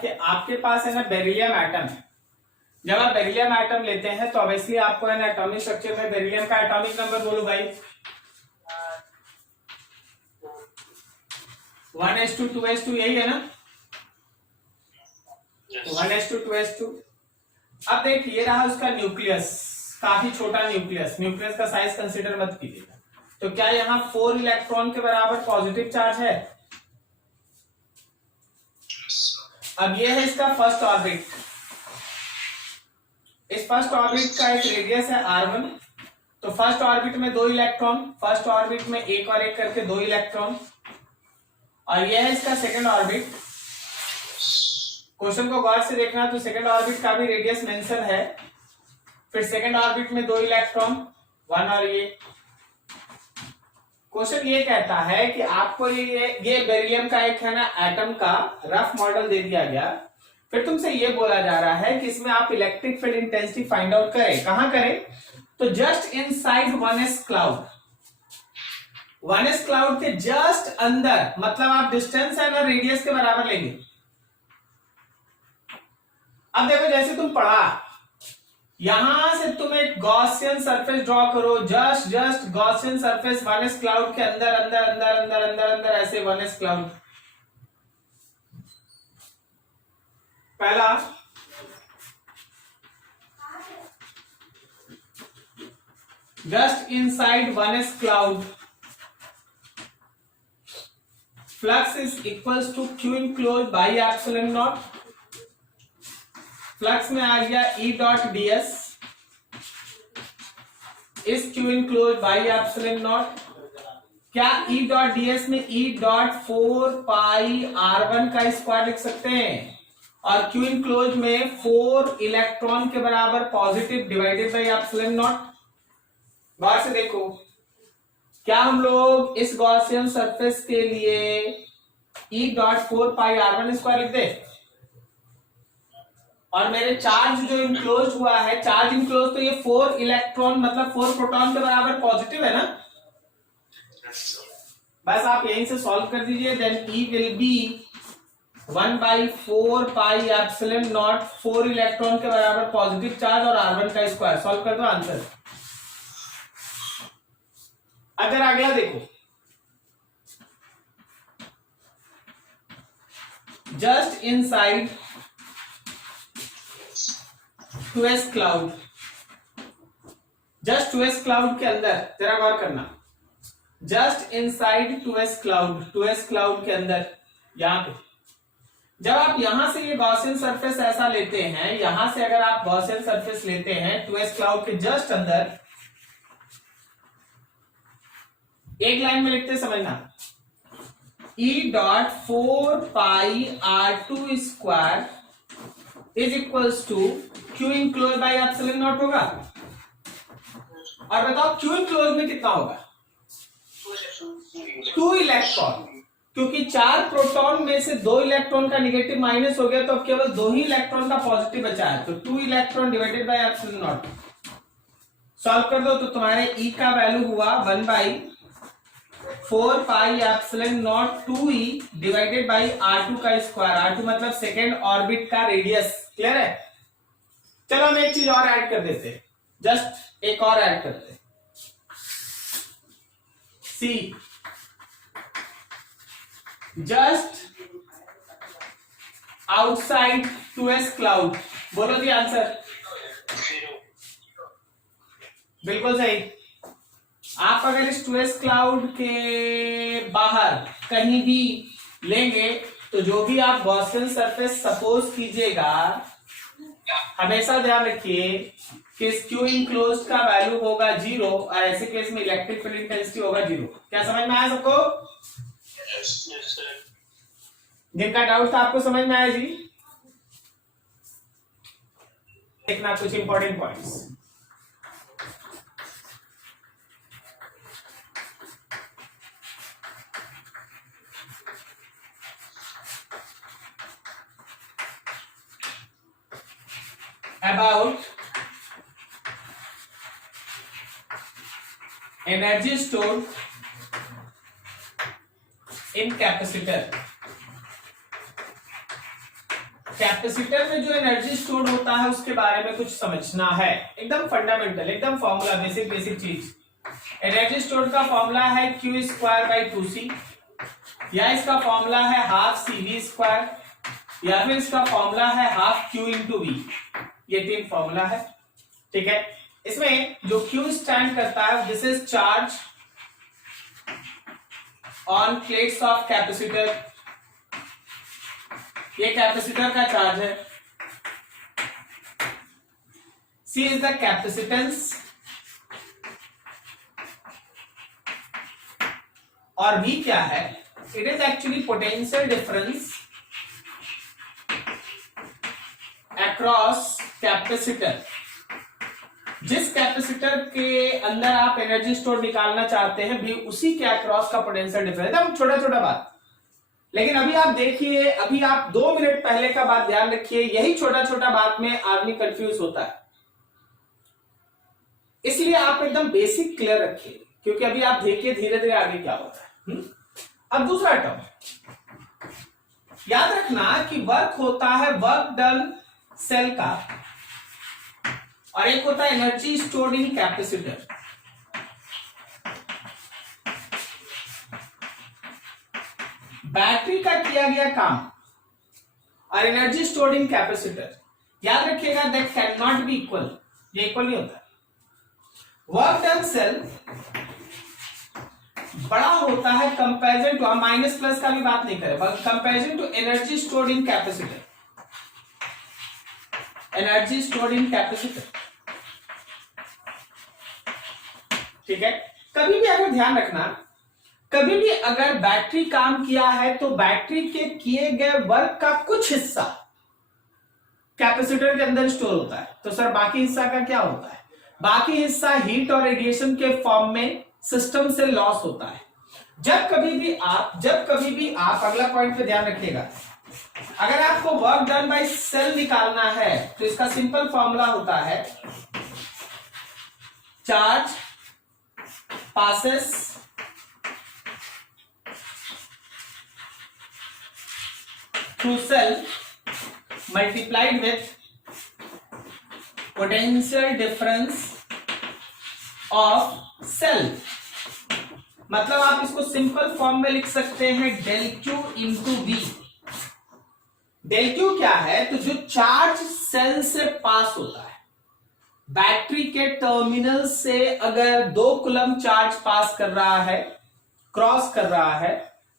कि आपके पास है ना बेरिलियम एटम है। जब आप बेरिलियम एटम लेते हैं तो ऑब्वियसली आपको है ना एटॉमिक स्ट्रक्चर में बेरिलियम का एटॉमिक नंबर बोलो भाई 1s2 2s2 यही है ना। 1s2 2s2। अब देखिए ये रहा उसका न्यूक्लियस, काफी छोटा न्यूक्लियस, न्यूक्लियस का साइज कंसीडर मत कीजिएगा। तो क्या यहाँ 4 इलेक्ट्रॉन के बराबर पॉजिटिव चार्ज है? अब ये है इसका फर्स्ट ऑर्बिट। इस फर्स्ट ऑर्बिट का एक रेडियस है r1। तो फर्स्ट ऑर्बिट में 2 इलेक्ट्रॉन, फर्स्ट ऑर्बिट में एक और एक करके 2 इलेक्ट्रॉन। और यह है इसका सेकंड ऑर्बिट। क्वेश्चन को गौर से देखना, तो सेकंड ऑर्बिट का भी रेडियस मेंशन है। फिर सेकंड ऑर्बिट में 2 इलेक्ट्रॉन, 1 और ये। क्वेश्चन ये कहता है कि आपको ये बेरिलियम का एक है ना एटम का रफ मॉडल दे दिया गया। फिर तुमसे ये बोला जा रहा है कि इसमें आप electric field intensity find out करें। कहां करें? तो just inside 1s cloud. 1s cloud के जस्ट अंदर, मतलब आप डिस्टेंस है ना रेडियस के बराबर लेंगे। अब देखो जैसे तुम पढ़ा, यहां से तुम एक गॉसियन सरफेस ड्रॉ करो, just Gaussian surface 1s cloud के अंदर अंदर अंदर अंदर अंदर अंदर ऐसे 1s क्लाउड। पहला just inside 1s cloud flux is equals to q enclose by epsilon not. Flux में आ गया E dot ds is q enclose by epsilon not. क्या E डॉट ds में E डॉट 4 पाई r1 का square लिख सकते हैं? और q इनक्लोज में 4 इलेक्ट्रॉन के बराबर positive divided by epsilon naught. गौर से देखो, क्या हम लोग इस गॉसियन सरफेस के लिए E dot 4 pi r1 square लिख दे? और मेरे चार्ज जो इनक्लोज हुआ है, चार्ज इनक्लोज तो ये 4 इलेक्ट्रॉन मतलब 4 प्रोटॉन के बराबर पॉजिटिव है ना। बस आप यहीं से सॉल्व कर दीजिए। Then E will be 1/4 pi epsilon not, 4 electron के बराबर पॉजिटिव चार्ज और r1 का स्क्वायर। सॉल्व कर दो आंसर। अगर अगला देखो, just inside 2s cloud, just 2s cloud के अंदर जरा गौर करना, just inside 2s cloud, 2s cloud के अंदर यहां पे जब आप यहां से ये गॉसियन सरफेस ऐसा लेते हैं, यहां से अगर आप गॉसियन सरफेस लेते हैं 2s क्लाउड के जस्ट अंदर, एक लाइन में लिखते समझना, E dot 4 pi r2 square is equals to Q enclose by epsilon not होगा। और बताओ Q इनक्लोज में कितना होगा? 2 इलेक्ट्रॉन, क्योंकि 4 प्रोटॉन में से 2 इलेक्ट्रॉन का निगेटिव माइनस हो गया, तो अब केवल 2 ही इलेक्ट्रॉन का पॉजिटिव बचा है। तो 2 electron divided by epsilon not. Solve कर दो तो तुम्हारे E का वैल्यू हुआ 1/4 pi epsilon not 2e divided by r2 का स्क्वायर। r2 मतलब सेकेंड ऑर्बिट का रेडियस। क्लियर है? चलो हम एक चीज और ऐड कर देते हैं, जस्ट एक और ऐड करते हैं। सी जस्ट आउटसाइड 2s क्लाउड। बोलो जी आंसर। बिल्कुल सही। आप अगर इस 2s क्लाउड के बाहर कहीं भी लेंगे तो जो भी आप गॉसियन सरफेस सपोज कीजिएगा, हमेशा ध्यान रखिए कि इस Q इनक्लोज का वैल्यू होगा 0 और ऐसे केस में इलेक्ट्रिक फील्ड इंटेंसिटी होगा 0। क्या समझ में आया सबको? जिनका डाउट था आपको समझ में आया जी? देखना कुछ important points. About energy stored in capacitor। Capacitor में जो एनर्जी स्टोर होता है उसके बारे में कुछ समझना है, एकदम फंडामेंटल, एकदम फॉर्मूला, बेसिक चीज। एनर्जी स्टोर का फॉर्मूला है क्यू स्क्वायर बाई 2c, या इसका फॉर्मूला है हाफ CV स्क्वायर, या फिर इसका फॉर्मूला है हाफ Q इंटू V। ये 3 फॉर्मूला है, ठीक है। इसमें जो Q स्टैंड करता है, this is charge on plates of capacitor, ये कैपेसिटर का चार्ज है। C इज द कैपेसिटेंस और V क्या है? It is actually potential difference across capacitor. जिस कैपेसिटर के अंदर आप एनर्जी स्टोर निकालना चाहते हैं भी उसी के अक्रॉस का पोटेंशियल डिफरेंस, एकदम छोटा छोटा बात। लेकिन अभी आप देखिए, अभी आप 2 मिनट पहले का बात ध्यान रखिए, यही छोटा छोटा बात में आदमी कंफ्यूज होता है। इसलिए आप एकदम बेसिक क्लियर रखिए, क्योंकि अभी आप देखिए धीरे धीरे आगे क्या होता है। अब दूसरा टर्म याद रखना कि वर्क होता है वर्क डन सेल का, और एक होता है energy stored in capacitor. Battery का किया गया काम और एनर्जी स्टोर्ड इन कैपेसिटर, याद रखिएगा that can not be equal, ये इक्वल नहीं होता। वर्क डन सेल बड़ा होता है कंपैरिजन टू, हम माइनस प्लस का भी बात नहीं करें, comparison to energy stored in capacitor, energy stored in capacitor, ठीक है। कभी भी अगर ध्यान रखना, कभी भी अगर बैटरी काम किया है तो बैटरी के किए गए वर्क का कुछ हिस्सा कैपेसिटर के अंदर स्टोर होता है। तो सर बाकी हिस्सा का क्या होता है? बाकी हिस्सा हीट और रेडिएशन के फॉर्म में सिस्टम से लॉस होता है। जब कभी भी आप अगला पॉइंट पे ध्यान रखिएगा, अगर आपको वर्क डन बाय सेल निकालना है तो इसका सिंपल फॉर्मूला होता है charge passes through cell multiplied with potential difference of cell। मतलब आप इसको सिंपल फॉर्म में लिख सकते हैं del Q into V. Del q क्या है? तो जो चार्ज सेल से पास होता है, बैटरी के टर्मिनल से अगर 2 कूलम चार्ज पास कर रहा है, क्रॉस कर रहा है,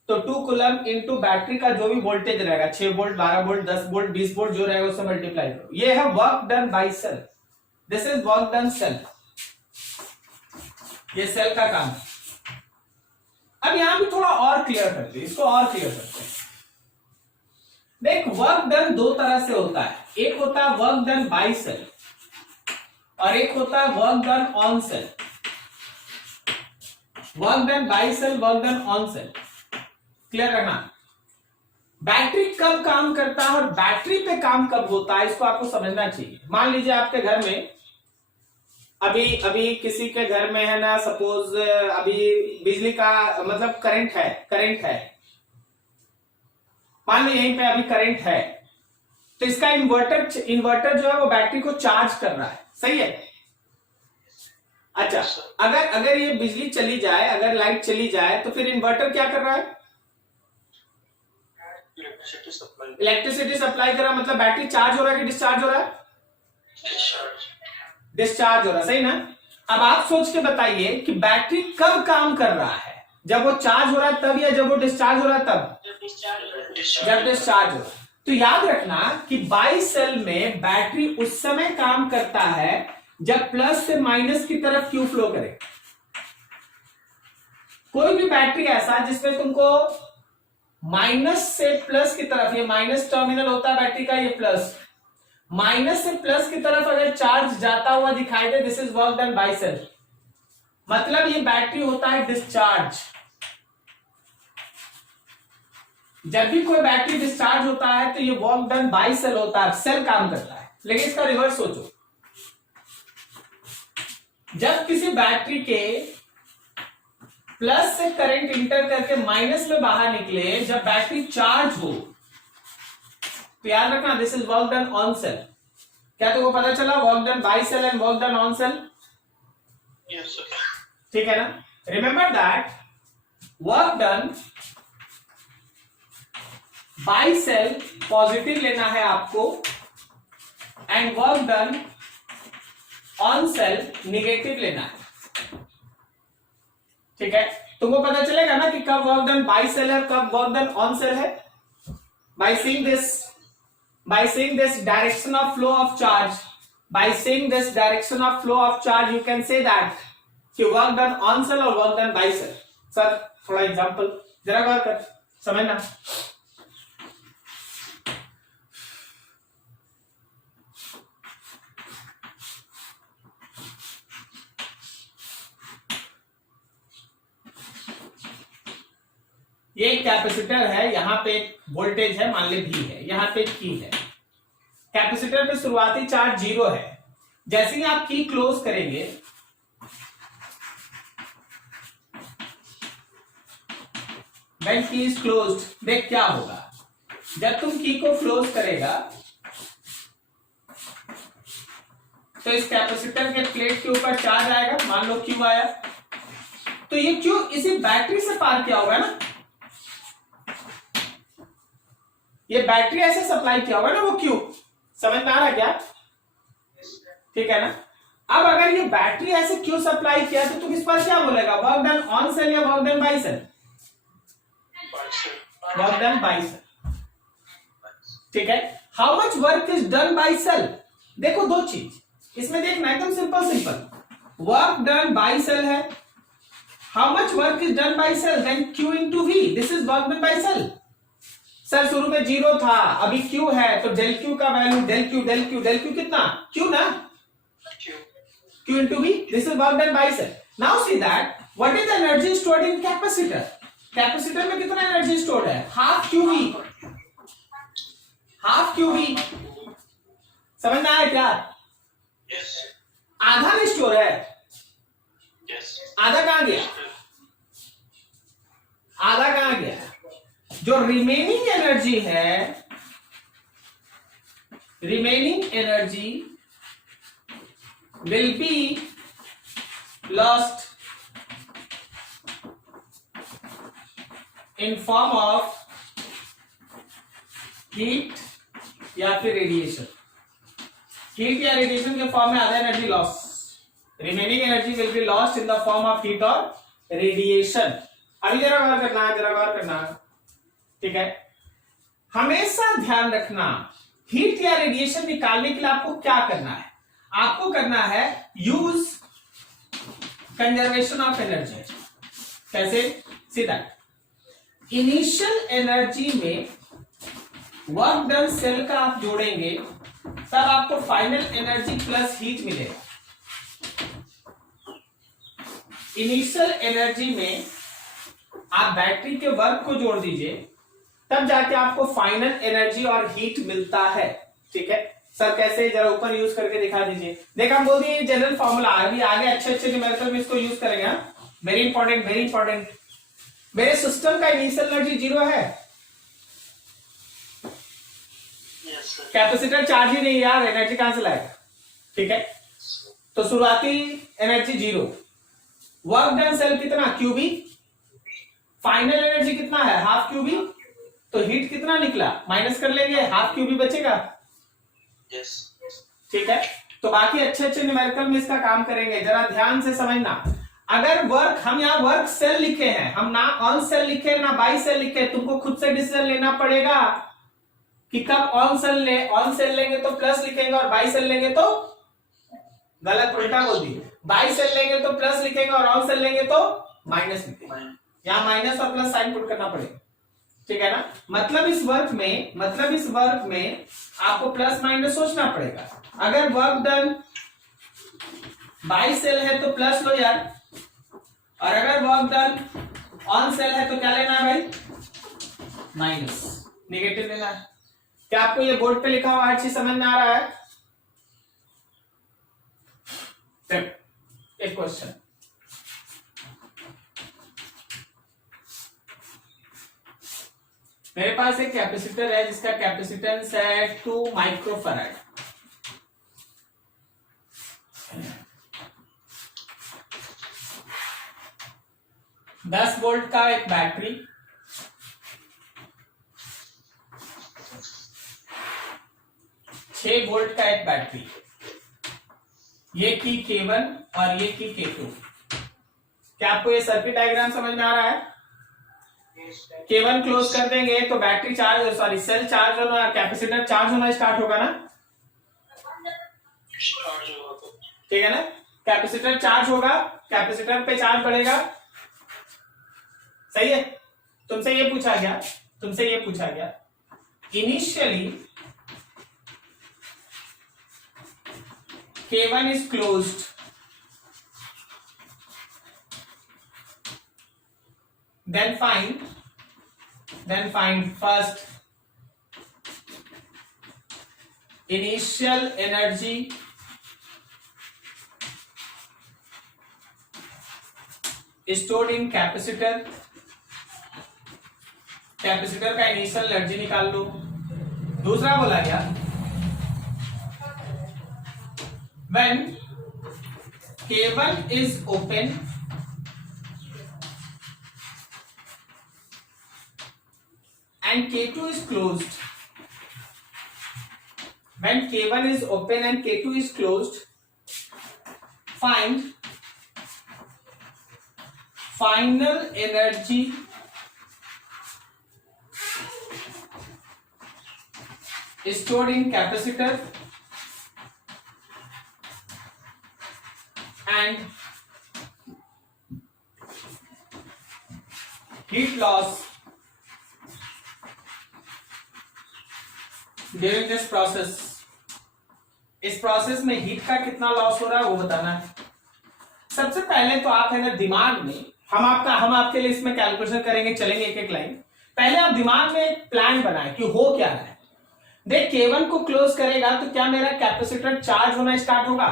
तो 2 कूलम इंटू बैटरी का जो भी वोल्टेज रहेगा, 6 वोल्ट, 12 वोल्ट, 10 वोल्ट, 20 वोल्ट जो रहेगा उससे मल्टीप्लाई करो। ये है work done by cell, this is work done cell, ये सेल का काम है। अब यहां भी थोड़ा और क्लियर करते हैं, इसको और क्लियर करते हैं। देख, वर्क डन 2 तरह से होता है, एक होता है वर्क डन बाय सेल और एक होता है work done on cell. Work done by cell, work done on cell, clear रखना। बैटरी कब काम करता है और बैटरी पे काम कब होता है, इसको आपको समझना चाहिए। मान लीजिए आपके घर में अभी किसी के घर में है ना, सपोज अभी बिजली का मतलब करंट है, मान लीजिए यहीं पे अभी करंट है, तो इसका इन्वर्टर जो है वो बैटरी को चार्ज कर रहा है, सही है। अच्छा, अगर ये बिजली चली जाए, अगर लाइट चली जाए, तो फिर इन्वर्टर क्या कर रहा है? इलेक्ट्रिसिटी सप्लाई कर रहा है। मतलब बैटरी चार्ज हो रहा है कि डिस्चार्ज हो रहा है? डिस्चार्ज हो रहा है, सही ना। अब आप सोच के बताइए कि बैटरी कब काम कर रहा है, जब वो चार्ज हो रहा है तब, या जब वो डिस्चार्ज हो रहा है तब? जब डिस्चार्ज हो रहा है। तो याद रखना कि बाई सेल में बैटरी उस समय काम करता है जब प्लस से माइनस की तरफ क्यू फ्लो करे। कोई भी बैटरी ऐसा जिसमें तुमको माइनस से प्लस की तरफ, ये माइनस टर्मिनल होता है बैटरी का, ये प्लस, माइनस से प्लस की तरफ अगर चार्ज जाता हुआ दिखाई दे, this is work done by cell. मतलब ये बैटरी होता है डिस्चार्ज। जब भी कोई बैटरी डिस्चार्ज होता है तो ये वर्क डन बाय सेल होता है, सेल काम करता है। लेकिन इसका रिवर्स सोचो, जब किसी बैटरी के प्लस से करंट इंटर करके माइनस में बाहर निकले, जब बैटरी चार्ज हो तो याद रखना this is work done on cell. क्या तुमको पता चला work done by cell and work done on cell? ठीक है ना? Remember that work done by cell positive लेना है आपको and work done on cell negative लेना है। ठीक है, तुमको पता चलेगा ना कि कब वर्क डन बाय सेल है, कब वर्क डन ऑन सेल है। By seeing this direction of flow of charge, by seeing this direction of flow of charge you can say that कि वर्क डन ऑन सेल और work done by cell. Sir थोड़ा example जरा गौर कर समझना। ये एक कैपेसिटर है, यहां पे एक वोल्टेज है, मान ले भी है, यहां पे की है। कैपेसिटर पे शुरुआती चार्ज 0 है। जैसे ही आप की क्लोज करेंगे व्हेन की इज क्लोज्ड, देख क्या होगा। जब तुम की को क्लोज करेगा तो इस कैपेसिटर के प्लेट के ऊपर चार्ज आएगा, मान लो क्यू आया, तो ये क्यू इसी बैटरी से पार किया होगा ना, ये बैटरी ऐसे सप्लाई किया होगा ना वो क्यू। समझ में आ रहा क्या? ठीक है ना? अब अगर ये बैटरी ऐसे क्यू सप्लाई किया तो तुम इस पर क्या बोलेगा, वर्क डन ऑन सेल या work done by cell? Work done by cell. ठीक है, how much work is done by cell? देखो दो चीज इसमें देखना, एकदम simple. Work done by cell है, how much work is done by cell, then Q into V, this is work done by cell. Sir शुरू में 0 था, अभी क्यू है, तो डेल क्यू का वैल्यू डेल क्यू कितना, क्यू ना, Q into V, this is work done by cell. Now see that what is the energy stored in capacitor. Capacitor में कितना एनर्जी स्टोर्ड है, half Q V, half Q V. समझ में आया क्या? आधा नहीं स्टोर है, आधा कहां गया, आधा कहां गया? जो रिमेनिंग एनर्जी है, remaining energy will be lost in form of heat या फिर रेडिएशन। हीट या रेडिएशन के फॉर्म में आधा energy loss, remaining energy will be lost in the form of heat और रेडिएशन। अभी जरा गौर करना है, जरा गौर करना है। ठीक है, हमेशा ध्यान रखना हीट या रेडिएशन निकालने के लिए आपको क्या करना है, आपको करना है यूज कंजर्वेशन ऑफ एनर्जी। कैसे? सीधा इनिशियल एनर्जी में वर्क डन सेल का आप जोड़ेंगे तब आपको फाइनल एनर्जी प्लस हीट मिलेगा। इनिशियल एनर्जी में आप बैटरी के वर्क को जोड़ दीजिए, तब जाके आपको फाइनल एनर्जी और हीट मिलता है। ठीक है सर, कैसे? जरा ऊपर यूज करके दिखा दीजिए। देख हम बोल दिए जनरल फॉर्मूला, अभी आगे अच्छे अच्छे न्यूमेरिकल में इसको यूज करेंगे। Very important, very important. मेरे सिस्टम का इनिशियल एनर्जी 0 है, कैपेसिटर चार्ज ही नहीं यार, एनर्जी कहां से लाएगा? ठीक है, तो शुरुआती एनर्जी 0, वर्क डन सेल कितना, क्यूबी, फाइनल एनर्जी कितना है, हाफ क्यूबी, तो हीट कितना निकला, माइनस कर लेंगे, हाफ क्यूबी बचेगा। ठीक है, तो बाकी अच्छे अच्छे न्यूमेरिकल में इसका काम करेंगे, जरा ध्यान से समझना। अगर वर्क, हम यहाँ वर्क सेल लिखे हैं, हम ना ऑन सेल लिखे ना बाई सेल लिखे, तुमको खुद से डिसीजन लेना पड़ेगा कि कब ऑन सेल ले। ऑन सेल लेंगे तो प्लस लिखेंगे और बाई सेल लेंगे तो गलत, उल्टा बोल दी। बाई सेल लेंगे तो प्लस लिखेंगे और ऑन सेल लेंगे तो माइनस लिखेंगे। यहाँ माइनस और प्लस साइन पुट करना पड़ेगा। ठीक है ना? मतलब इस वर्क में आपको प्लस माइनस सोचना पड़ेगा। अगर वर्क डन बाई सेल है तो प्लस लो यार, और अगर वर्क डन ऑन सेल है तो क्या लेना है भाई, माइनस, नेगेटिव लेना है। क्या आपको ये बोर्ड पे लिखा हुआ हर चीज समझ में आ रहा है? एक क्वेश्चन, मेरे पास एक कैपेसिटर है जिसका कैपेसिटेंस है 2 माइक्रोफैराड। दस वोल्ट का एक बैटरी, 6 वोल्ट का एक बैटरी, ये की K1 और ये की K2। क्या आपको ये सर्किट डायग्राम समझ में आ रहा है? K1 क्लोज कर देंगे तो battery charge, sorry cell charge होना, कैपेसिटर चार्ज होना स्टार्ट होगा ना, ठीक है ना। कैपेसिटर चार्ज होगा, कैपेसिटर पे चार्ज बढ़ेगा, सही है। तुमसे ये पूछा गया initially K1 is closed, then find first initial energy stored in capacitor, capacitor का इनिशियल एनर्जी निकाल लो। दूसरा बोला गया when K1 is open and K2 is closed, when K1 is open and K2 is closed, find final energy stored in capacitor and heat loss during this process। इस process में heat का कितना loss हो रहा है वो बताना है। सबसे पहले तो आप है ना दिमाग में, हम आपके लिए इसमें कैलकुलेशन करेंगे, चलेंगे एक एक लाइन। पहले आप दिमाग में एक प्लान बनाएं कि हो क्या रहा है। देख K1 को क्लोज करेगा तो क्या मेरा कैपेसिटर चार्ज होना स्टार्ट होगा?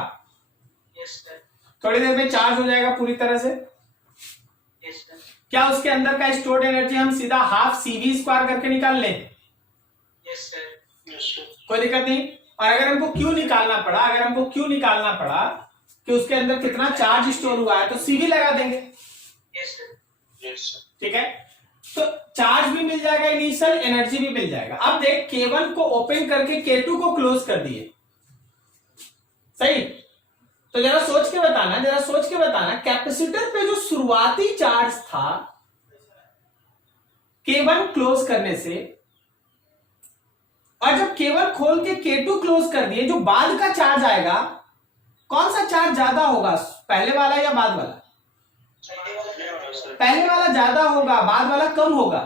थोड़ी देर में चार्ज हो जाएगा पूरी तरह से। क्या उसके अंदर का स्टोर्ड एनर्जी हम सीधा हाफ CV स्क्वायर करके निकाल लें? कोई दिक्कत नहीं। और अगर हमको क्यों निकालना पड़ा कि उसके अंदर कितना चार्ज स्टोर हुआ है तो CV लगा देंगे, ठीक है। तो चार्ज भी मिल जाएगा, इनिशियल एनर्जी भी मिल जाएगा। अब देख K1 को ओपन करके K2 को क्लोज कर दिए, सही। तो जरा सोच के बताना कैपेसिटर पे जो शुरुआती चार्ज था K1 क्लोज करने से, और जब K1 खोल के K2 क्लोज कर दिए, जो बाद का चार्ज आएगा, कौन सा चार्ज ज्यादा होगा, पहले वाला या बाद वाला? पहले वाला ज्यादा होगा, बाद वाला कम होगा,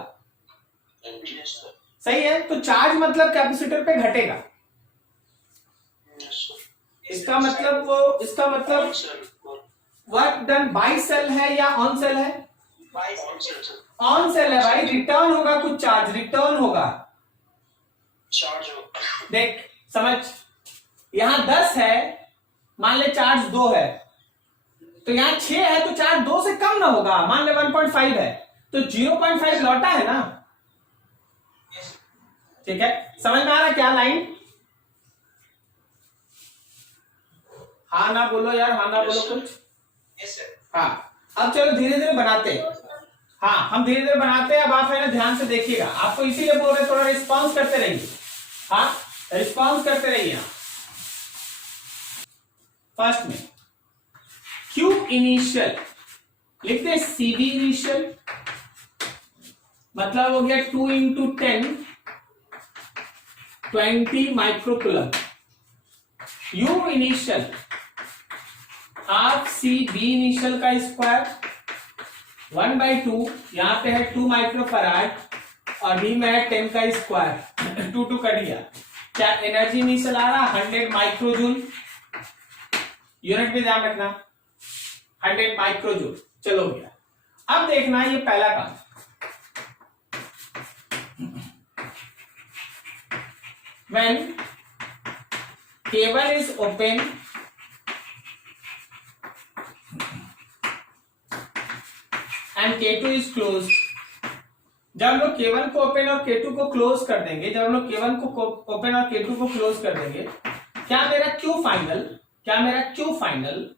सही है। तो चार्ज मतलब कैपेसिटर पे घटेगा। इसका मतलब वर्क डन बाय सेल है या ऑन सेल है? ऑन सेल है भाई। रिटर्न होगा, कुछ चार्ज रिटर्न होगा। देख समझ, यहां 10 है, मान ले चार्ज 2 है, तो यहां 6 है तो चार्ज 2 से कम ना होगा। मान ले 1.5 है तो 0.5 लौटा है ना, ठीक है। समझ में आ रहा क्या लाइन? हाँ ना बोलो यार, हाँ ना बोलो कुछ। हाँ अब चलो धीरे धीरे बनाते हैं। हाँ हम धीरे धीरे बनाते हैं। अब आप है ना ध्यान से देखिएगा, आपको इसीलिए बोल रहे थोड़ा रिस्पॉन्स करते रहिए। हाँ रिस्पॉन्स करते रहिए। फर्स्ट में Q इनिशियल लिखते हैं, CV इनिशियल मतलब हो गया 2 into 10 20 microcoulomb. U initial half CV initial का स्क्वायर 1/2, यहां पे है 2 माइक्रोफैराड और B में है 10 का स्क्वायर, 2 कट गया। क्या एनर्जी इनिशियल आ रहा? 100 माइक्रोजूल। यूनिट भी ध्यान रखना, 100 माइक्रोजूल। चलो गया। अब देखना ये पहला काम, when K1 is open and K2 is closed, जब हम लोग K1 को ओपन और K2 को क्लोज कर देंगे, जब हम लोग K1 को ओपन और K2 को क्लोज कर देंगे, क्या मेरा Q फाइनल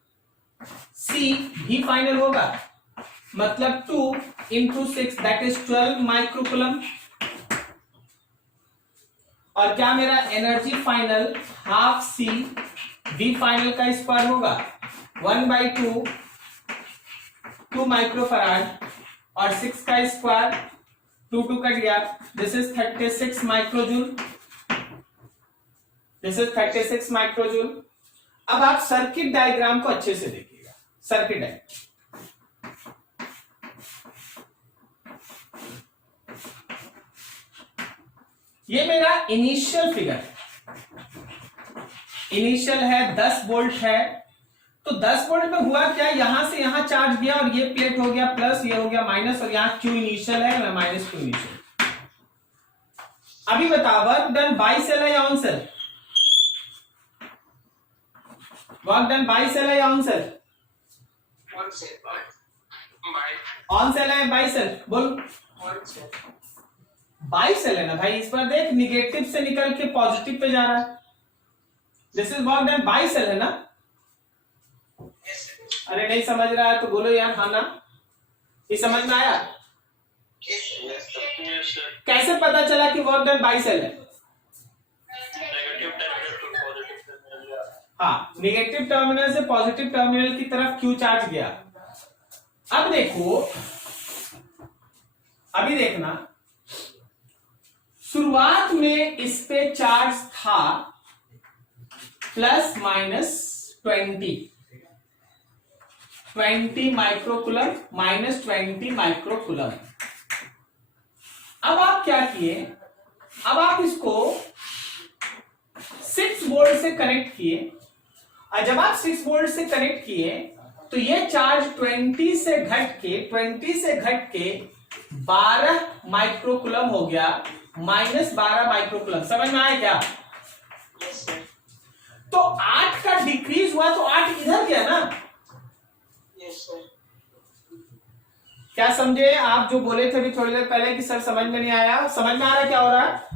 C भी फाइनल होगा, मतलब 2 इंटू 6 दैट इज 12 माइक्रोकुलम। और क्या मेरा energy final half C V final का स्क्वायर होगा 1/2 2 माइक्रोफराड और 6 का स्क्वायर 2 कट गया, दिस इज 36 माइक्रोजूल, दिस इज 36 माइक्रोजूल। अब आप सर्किट डायग्राम को अच्छे से देखिएगा, सर्किट डायग्राम ये मेरा इनिशियल फिगर है, इनिशियल है 10 वोल्ट है, तो 10 वोल्ट में हुआ क्या, यहां से यहां चार्ज गया और ये प्लेट हो गया प्लस, ये हो गया माइनस, और यहां Q इनिशियल है माइनस Q इनिशियल। अभी बता वर्क डन बाई सेल है या on cell, work done by cell है या ऑन सेल, ऑन सेल है बाई सेल, बोल बाई सेल है ना भाई। इस पर देख निगेटिव से निकल के पॉजिटिव पे जा रहा है, this is work done by cell है ना। अरे नहीं समझ रहा है तो बोलो यार हाँ ना, ये समझ में आया। कैसे पता चला कि वर्क डन बाई सेल है, हाँ निगेटिव टर्मिनल से पॉजिटिव टर्मिनल की तरफ Q चार्ज गया। अब देखो, अभी देखना, शुरुआत में इस पे चार्ज था plus minus 20 microcoulomb minus 20 microcoulomb. अब आप क्या किए, अब आप इसको 6 वोल्ट से कनेक्ट किए, और जब आप 6 वोल्ट से कनेक्ट किए तो ये चार्ज 20 से घट के 12 माइक्रोकुलम हो गया, माइनस 12 माइक्रोकुलम। समझ में आया क्या? तो 8 का डिक्रीज हुआ तो 8 इधर गया ना। क्या समझे आप जो बोले थे अभी थोड़ी देर पहले कि सर समझ में नहीं आया? समझ में आ रहा क्या हो रहा है?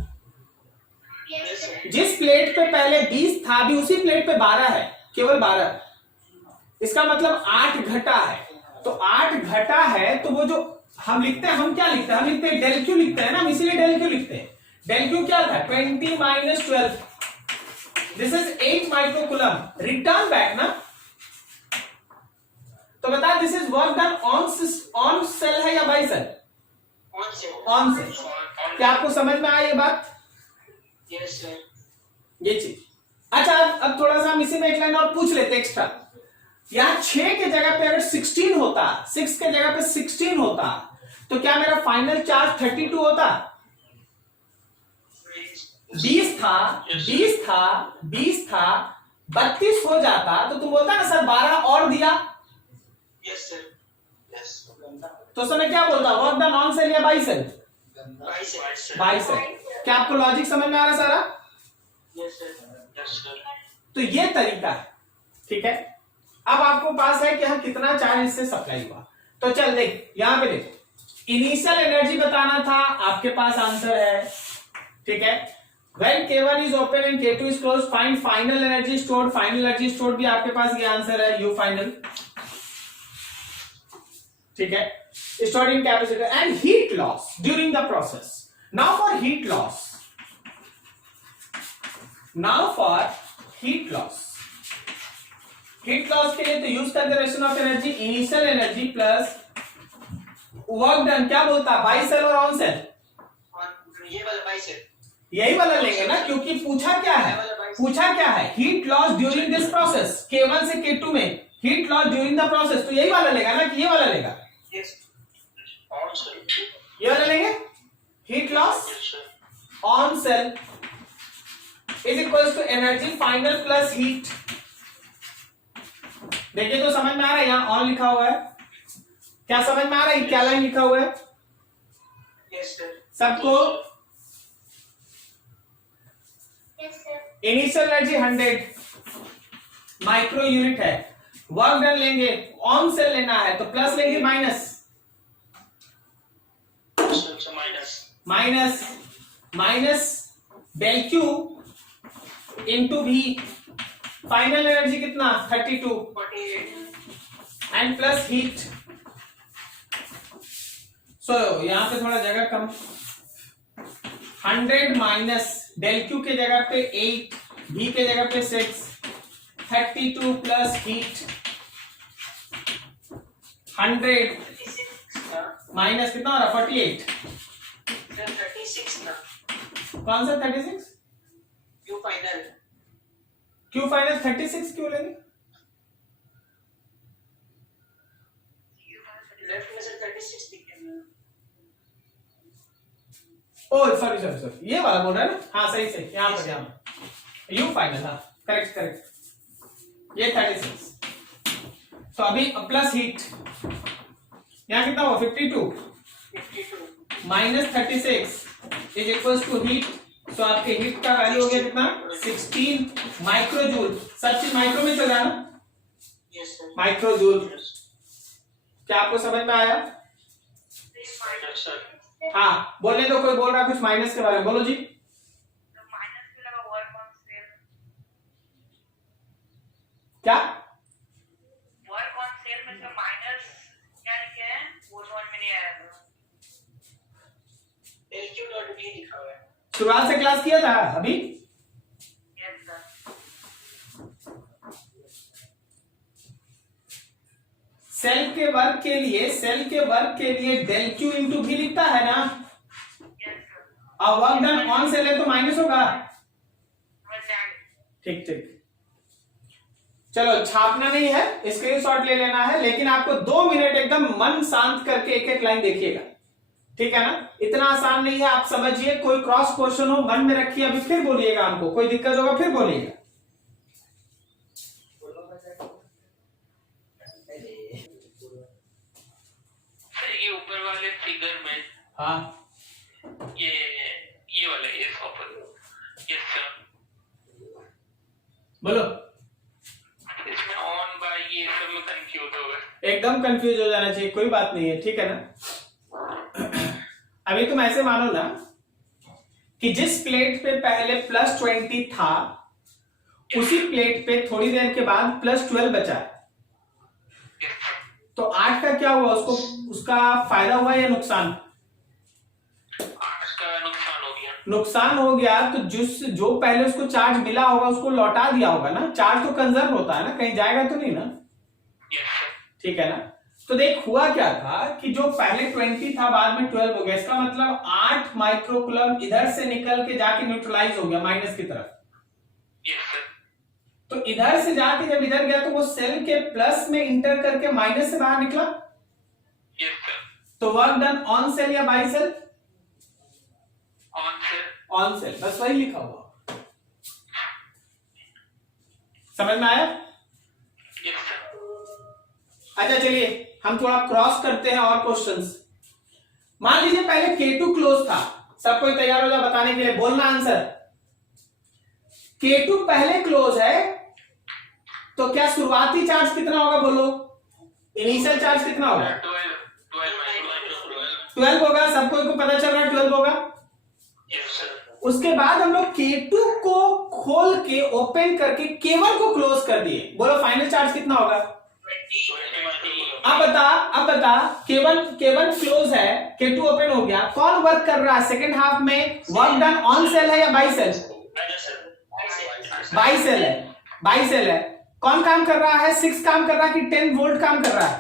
जिस प्लेट पे पहले 20 था अभी उसी प्लेट पे 12 है, केवल 12। इसका मतलब 8 घटा है, तो 8 घटा है तो वो जो हम लिखते हैं, हम क्या लिखते हैं, हम लिखते हैं डेल क्यू लिखते हैं ना, हम इसीलिए डेल क्यू लिखते हैं। डेल क्यू क्या था 20 minus 12, this is 8 microcoulomb, return back ना। तो बता this is work done on cell है या बाई सेल? On cell. क्या आपको समझ में आया ये बात? Yes sir. ये चीज अच्छा। अब थोड़ा सा हम इसी में एक लाइन और पूछ लेते एक्स्ट्रा। यहां 6 के जगह पे अगर 16 होता, 6 के जगह पे 16 होता, तो क्या मेरा फाइनल चार्ज 32 होता? 20 था 32 हो जाता तो तुम बोलता ना सर 12 और दिया। Yes sir. यस। तो समय क्या बोलता, वर्क डन ऑन सेल या बाई सेल? By cell. क्या आपको लॉजिक समझ में आ रहा सारा? Yes sir. तो ये तरीका है, ठीक है। अब आपको पास है कि हाँ कितना चार्ज इससे सप्लाई हुआ। तो चल देख, यहां पे देख, इनिशियल एनर्जी बताना था, आपके पास आंसर है, ठीक है। When K1 is open and K2 is closed, find final energy stored. Final energy stored भी आपके पास ये आंसर है, U final, ठीक है। Stored in capacitor and heat loss during the process. Now for heat loss. Heat loss के लिए तो use conservation of energy, initial energy plus work done. क्या बोलता है, बाई सेल और ऑन सेल? ये वाला बाई सेल, यही वाला लेंगे ना, क्योंकि पूछा क्या है, heat loss during this process. K1 से K2 में heat loss during the process, तो यही वाला लेगा ना कि ये वाला लेगा? यस ऑन सेल, ये वाला लेंगे। Heat loss on cell is equals to energy final plus heat. देखिए तो समझ में आ रहा है, यहां ऑन लिखा हुआ है, क्या समझ में आ रहा है क्या लाइन लिखा हुआ है? Yes sir. सबको इनिशियल एनर्जी 100 माइक्रो यूनिट है, वर्क डन लेंगे, ऑन सेल लेना है तो प्लस लेंगे minus, minus del Q into भी, फाइनल एनर्जी कितना 32 48 एंड प्लस हीट। सो यहां पे थोड़ा जगह कम, 100 माइनस डेल क्यू के जगह पे 8, भी के जगह पे 6, 32 प्लस हीट 100 माइनस कितना हो रहा 48, सर 36 ना कौन सा 36? क्यू फाइनल क्यू फाइनल 36 क्यों लेंगे? लेफ्ट में सर 36 दिख रहा है। ओ सॉरी ये वाला बोल रहा है ना, हाँ सही यहाँ पर यू फाइनल, हाँ करेक्ट ये 36। तो अभी प्लस हीट यहाँ कितना हुआ 52 minus 36 is equal to heat. तो आपके हीट का वैल्यू हो गया कितना 16 माइक्रोजूल। सब चीज माइक्रो में चल रहा है ना, यस सर माइक्रोजूल। क्या आपको समझ में आया? यस सर हाँ बोलने दो, कोई बोल रहा है कुछ माइनस के बारे में, बोलो जी। क्या वर्क ऑन सेल में से माइनस क्या लिखे हैं वो समझ में नहीं आया। एल क्यू डॉट बी लिखा हुआ है। शुरुआत से क्लास किया था अभी? Yes sir. सेल के वर्क के लिए डेल क्यू इंटू भी लिखता है ना, यस सर। और वर्क डन ऑन सेल है तो माइनस होगा। समझ में आ गया। ठीक चलो, छापना नहीं है, स्क्रीनशॉट ले लेना है, लेकिन आपको 2 मिनट एकदम मन शांत करके एक एक लाइन देखिएगा, ठीक है ना? इतना आसान नहीं है, आप समझिए। कोई क्रॉस क्वेश्चन हो मन में रखिए, अभी फिर बोलिएगा, हमको कोई दिक्कत होगा फिर बोलिएगा। सर ये ऊपर वाले फिगर में हाँ ये वाला ये यस सर बोलो। इसमें ऑन बाय ये सब में कंफ्यूज हो गए। एकदम कंफ्यूज हो जाना चाहिए, कोई बात नहीं है, ठीक है ना? अभी तुम ऐसे मानो ना कि जिस प्लेट पे पहले प्लस 20 था, उसी प्लेट पे थोड़ी देर के बाद प्लस 12 बचा है, तो 8 का क्या हुआ? उसका फायदा हुआ या नुकसान? 8 का नुकसान हो गया। नुकसान हो गया, तो जो पहले उसको चार्ज मिला होगा उसको लौटा दिया होगा ना। चार्ज तो कंजर्व होता है ना, कहीं जाएगा तो नहीं ना, यस सर। ठीक है ना? तो देख हुआ क्या था कि जो पहले 20 था बाद में 12 हो गया, इसका मतलब 8 माइक्रोकूलम इधर से निकल के जाके न्यूट्रलाइज हो गया माइनस की तरफ। Yes sir. तो इधर से जाके जब इधर गया तो वो सेल के प्लस में इंटर करके माइनस से बाहर निकला। Yes sir. तो वर्क डन ऑन सेल या by cell? On sir. On cell, बस वही लिखा हुआ। समझ में आया? Yes sir. अच्छा चलिए हम थोड़ा क्रॉस करते हैं और क्वेश्चंस। मान लीजिए पहले K2 क्लोज था, सब कोई तैयार हो जाए बताने के लिए, बोलना आंसर। K2 पहले क्लोज है तो क्या शुरुआती चार्ज कितना होगा? बोलो, इनिशियल चार्ज कितना होगा? 12 होगा। सब कोई को पता चल रहा है 12 होगा। Yes sir. उसके बाद हम लोग K2 को खोल के ओपन करके K1 को क्लोज कर दिए, बोलो फाइनल चार्ज कितना होगा? अब बता K1 क्लोज है, K2 ओपन हो गया, कौन वर्क कर रहा है सेकंड हाफ में? वर्क डन ऑन सेल है या बाई सेल? बाई सेल है। कौन काम कर रहा है? 6 काम कर रहा है कि 10 वोल्ट काम कर रहा है?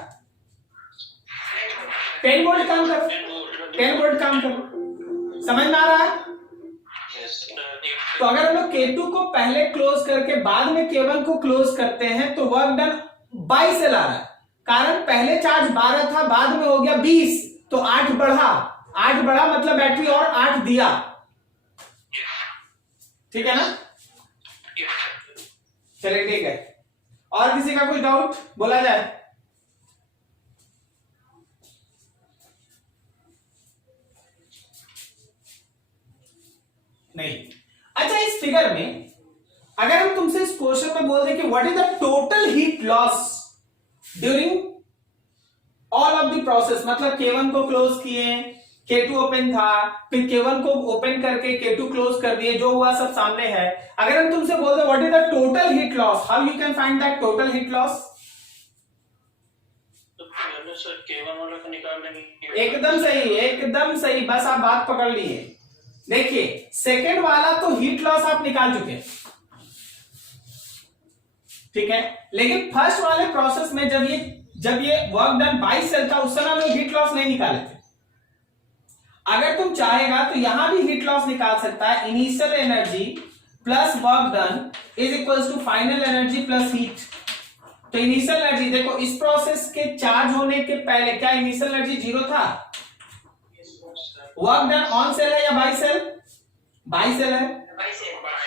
10 वोल्ट काम कर रहा है। समझ में आ रहा है? तो अगर हम लोग K2 को पहले क्लोज करके बाद में K1 को क्लोज करते हैं तो वर्क डन बाई सेल आ रहा है, कारण पहले चार्ज 12 था बाद में हो गया 20, तो 8 बढ़ा मतलब बैटरी और 8 दिया, ठीक है ना? चलिए ठीक है, और किसी का कोई डाउट बोला जाए? नहीं। अच्छा, इस फिगर में अगर हम तुमसे इस क्वेश्चन में बोल दें कि what is the total heat loss during all of the process, मतलब K1 को क्लोज किए, K2 ओपन था, फिर K1 को ओपन करके K2 क्लोज कर दिए, जो हुआ सब सामने है। अगर हम तुमसे बोल दे what is the total heat loss, how you can find that total heat loss? Sir K1 वाला को निकाल लेंगे। एकदम सही, एकदम सही, बस आप बात पकड़ लिए। देखिए सेकंड वाला तो हीट लॉस आप निकाल चुके, ठीक है, लेकिन फर्स्ट वाले प्रोसेस में जब ये वर्क डन बाय सेल था, उस समय लोग हीट लॉस नहीं निकाले थे। अगर तुम चाहेगा तो यहां भी हीट लॉस निकाल सकता है। Initial energy plus work done is equals to final energy plus heat. तो इनिशियल एनर्जी देखो, इस प्रोसेस के चार्ज होने के पहले क्या इनिशियल एनर्जी 0 था? वर्क डन ऑन सेल है या बाय सेल? बाय सेल है,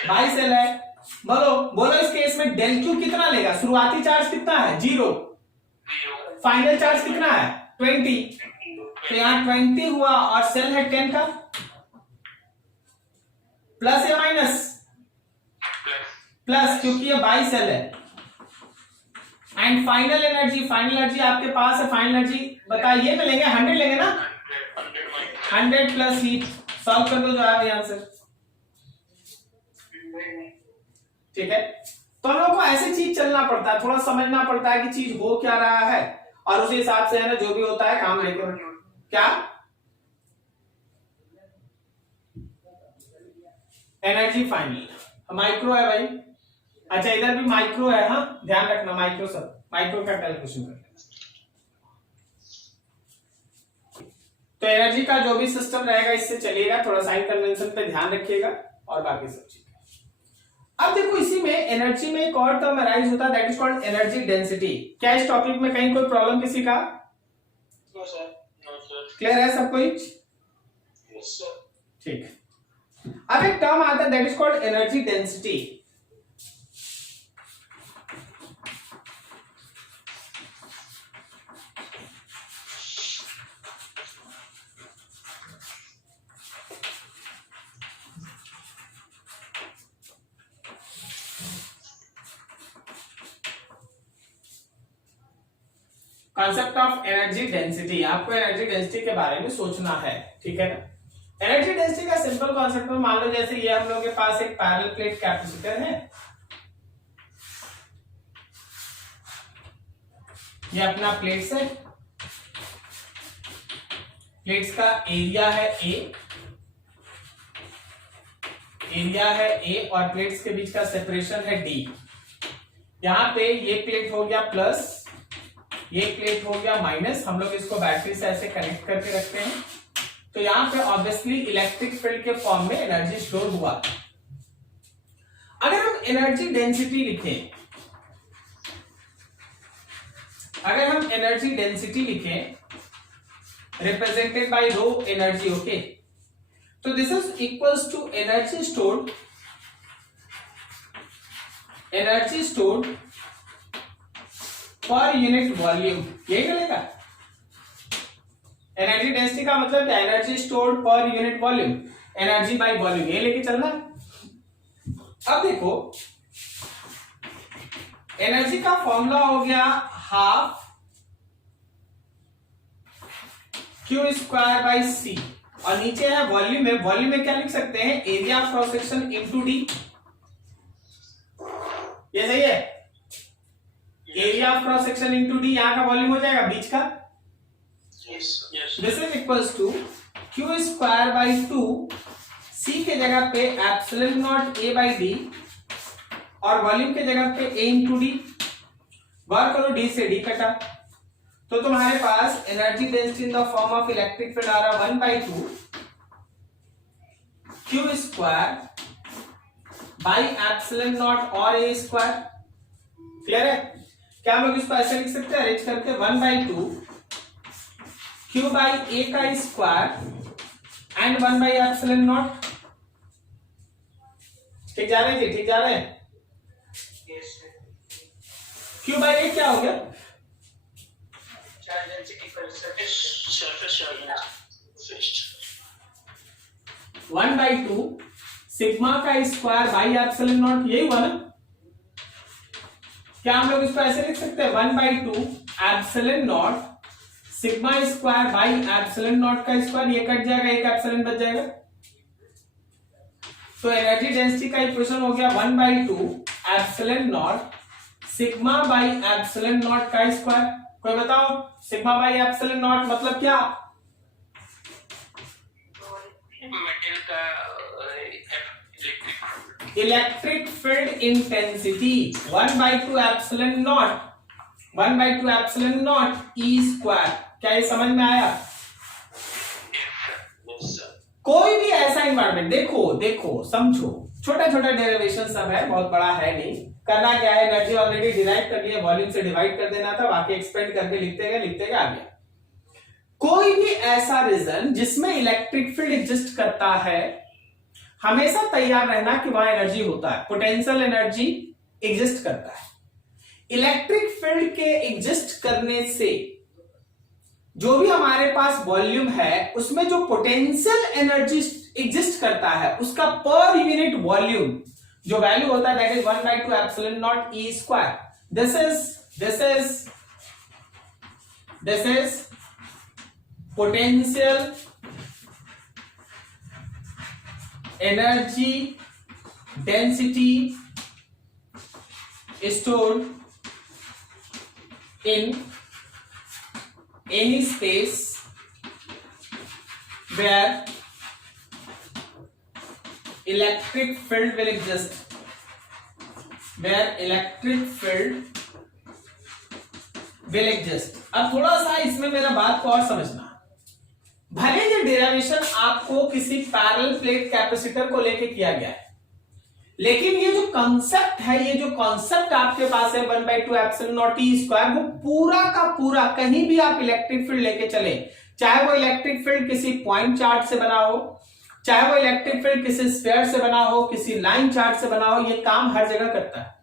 बाय सेल है। बोलो इस केस में डेल क्यू कितना लेगा? शुरुआती चार्ज कितना है? 0। फाइनल चार्ज कितना है? 20। तो यहां 20 हुआ और सेल है 10 का, प्लस या माइनस? प्लस, क्योंकि ये बाई सेल है। एंड फाइनल एनर्जी आपके पास है, फाइनल एनर्जी बताइए में लेंगे 100 लेंगे ना, 100 प्लस हीट। सॉल्व कर दो जो है आंसर, ठीक है। तो हम लोग को ऐसी चीज चलना पड़ता है, थोड़ा समझना पड़ता है कि चीज हो क्या रहा है, और उसी हिसाब से है ना जो भी होता है काम लेकर। क्या एनर्जी फाइनल माइक्रो है भाई? अच्छा इधर भी माइक्रो है, हाँ ध्यान रखना, माइक्रो सब माइक्रो का कैलकुलेशन करना। तो एनर्जी का जो भी सिस्टम रहेगा इससे चलिएगा, थोड़ा साइन कन्वेंशन पे ध्यान रखिएगा और बाकी सब चीज। अब देखो इसी में एनर्जी में एक और टर्म अराइज होता है, that is called energy density. क्या इस टॉपिक में कहीं कोई प्रॉब्लम किसी का? No sir. क्लियर है सब कोई? Yes sir. ठीक। अब एक टर्म आता है that is called energy density. Concept of energy density, आपको एनर्जी डेंसिटी के बारे में सोचना है, ठीक है ना। एनर्जी डेंसिटी का सिंपल कॉन्सेप्ट में मान लो जैसे ये हम लोग के पास एक पैरेलल प्लेट कैपेसिटर है, ये अपना प्लेट्स है, प्लेट्स का एरिया है ए और प्लेट्स के बीच का सेपरेशन है डी। यहां पे ये प्लेट हो गया प्लस, ये प्लेट हो गया माइनस। हम लोग इसको बैटरी से ऐसे कनेक्ट करके रखते हैं, तो यहां पे ऑब्वियसली इलेक्ट्रिक फील्ड के फॉर्म में एनर्जी स्टोर हुआ। अगर हम एनर्जी डेंसिटी लिखें, represented by rho energy, okay, तो this is equals to energy stored per unit volume. यही चलेगा। एनर्जी डेंसिटी का मतलब क्या? Energy stored per unit volume, energy by volume, ये लेके चलना। अब देखो एनर्जी का फॉर्मूला हो गया half Q square by C, और नीचे है वॉल्यूम में। वॉल्यूम में क्या लिख सकते हैं? Area of cross section into D. ये सही है, area of cross section into D, यहां का वॉल्यूम हो जाएगा बीच का। This is equals to Q square by 2, C के जगह पे epsilon naught A by D, और वॉल्यूम के जगह पे A इंटू डी। वर्क करो, डी से डी कटा, तो तुम्हारे पास energy density in the form of electric field आ रहा 1/2 Q square by epsilon not और A स्क्वायर। क्लियर है? क्या हम लोग इसको ऐसे लिख सकते हैं अरेंज करके, 1/2 Q बाई A का square and 1 by epsilon not. ठीक जा रहे हैं? ठीक जा रहे हैं? Q बाई A क्या हो गया? चार्ज डेंसिटी पर सरफेस चार्ज 1/2 सिग्मा का स्क्वायर बाई एप्सिलॉन नॉट, यही हुआ ना। क्या हम लोग इसको ऐसे लिख सकते हैं 1/2 epsilon not sigma square by epsilon not का स्क्वायर, ये कट जाएगा, एक एप्सिलॉन बच जाएगा। तो एनर्जी डेंसिटी का इक्वेशन हो गया 1/2 epsilon not sigma by epsilon not का स्क्वायर। कोई बताओ सिग्मा बाई एप्सिलॉन नॉट मतलब क्या? मेटल का electric field intensity 1/2 epsilon not, 1/2 epsilon naught E square. क्या ये समझ में आया? Yes sir. कोई भी ऐसा एनवायरमेंट, देखो समझो, छोटा छोटा डेरिवेशन सब है, बहुत बड़ा है नहीं। करना क्या है, एनर्जी ऑलरेडी डिराइव कर लिया, वॉल्यूम से डिवाइड कर देना था, बाकी एक्सपेंड करके लिखते गए आ गया। कोई भी ऐसा रीजन जिसमें इलेक्ट्रिक फील्ड एग्जिस्ट करता है, हमेशा तैयार रहना कि वहां एनर्जी होता है, पोटेंशियल एनर्जी एग्जिस्ट करता है। इलेक्ट्रिक फील्ड के एग्जिस्ट करने से जो भी हमारे पास वॉल्यूम है उसमें जो पोटेंशियल एनर्जी एग्जिस्ट करता है उसका पर यूनिट वॉल्यूम जो वैल्यू होता है that is 1/2 epsilon naught E square. This is potential energy density stored in any space where electric field will exist, अब थोड़ा सा इसमें मेरा बात को और समझना। भले ये डेरिवेशन आपको किसी पैरेलल प्लेट कैपेसिटर को लेके किया गया है, लेकिन ये जो कॉन्सेप्ट है, ये जो कॉन्सेप्ट आपके पास है 1/2 एप्सिलॉन नॉट ई स्क्वायर, वो पूरा का पूरा कहीं भी आप इलेक्ट्रिक फील्ड लेके चले, चाहे वो इलेक्ट्रिक फील्ड किसी पॉइंट चार्ज से बना हो, चाहे वो इलेक्ट्रिक फील्ड किसी स्फीयर से बना हो, किसी लाइन चार्ज से बना हो, ये काम हर जगह करता है।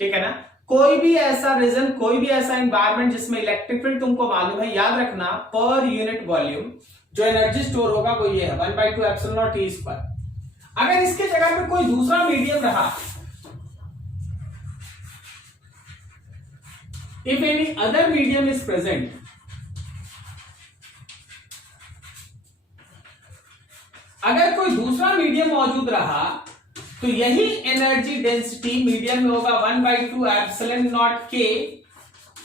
ठीक है ना? कोई भी ऐसा रीजन, कोई भी ऐसा एनवायरनमेंट जिसमें इलेक्ट्रिक फील्ड तुमको मालूम है, याद रखना पर यूनिट वॉल्यूम जो एनर्जी स्टोर होगा वो ये है 1/2 एप्सिलॉन नॉट ई स्क्वायर। अगर इसके जगह पे कोई दूसरा मीडियम रहा, if any other medium is present, अगर कोई दूसरा मीडियम मौजूद रहा तो यही एनर्जी डेंसिटी मीडियम में होगा 1/2 एप्सिलॉन नॉट के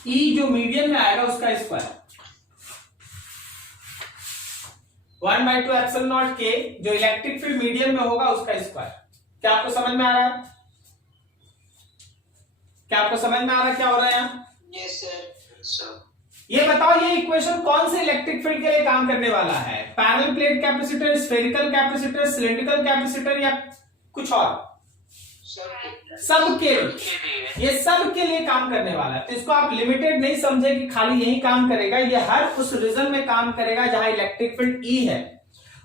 ई, जो मीडियम में आएगा उसका स्क्वायर, 1/2 एप्सिलॉन नॉट के जो इलेक्ट्रिक फील्ड मीडियम में होगा उसका स्क्वायर। क्या आपको समझ में आ रहा है? क्या आपको समझ में आ रहा है क्या हो रहा है यहां? Yes sir. ये बताओ, ये इक्वेशन कौन से इलेक्ट्रिक फील्ड के लिए काम करने वाला है? Parallel plate capacitor, spherical capacitor, cylindrical capacitor या कुछ और? सबके लिए, ये सब के लिए काम करने वाला है। तो इसको आप लिमिटेड नहीं समझे कि खाली यही काम करेगा, ये हर उस रीजन में काम करेगा जहां इलेक्ट्रिक फील्ड ई है।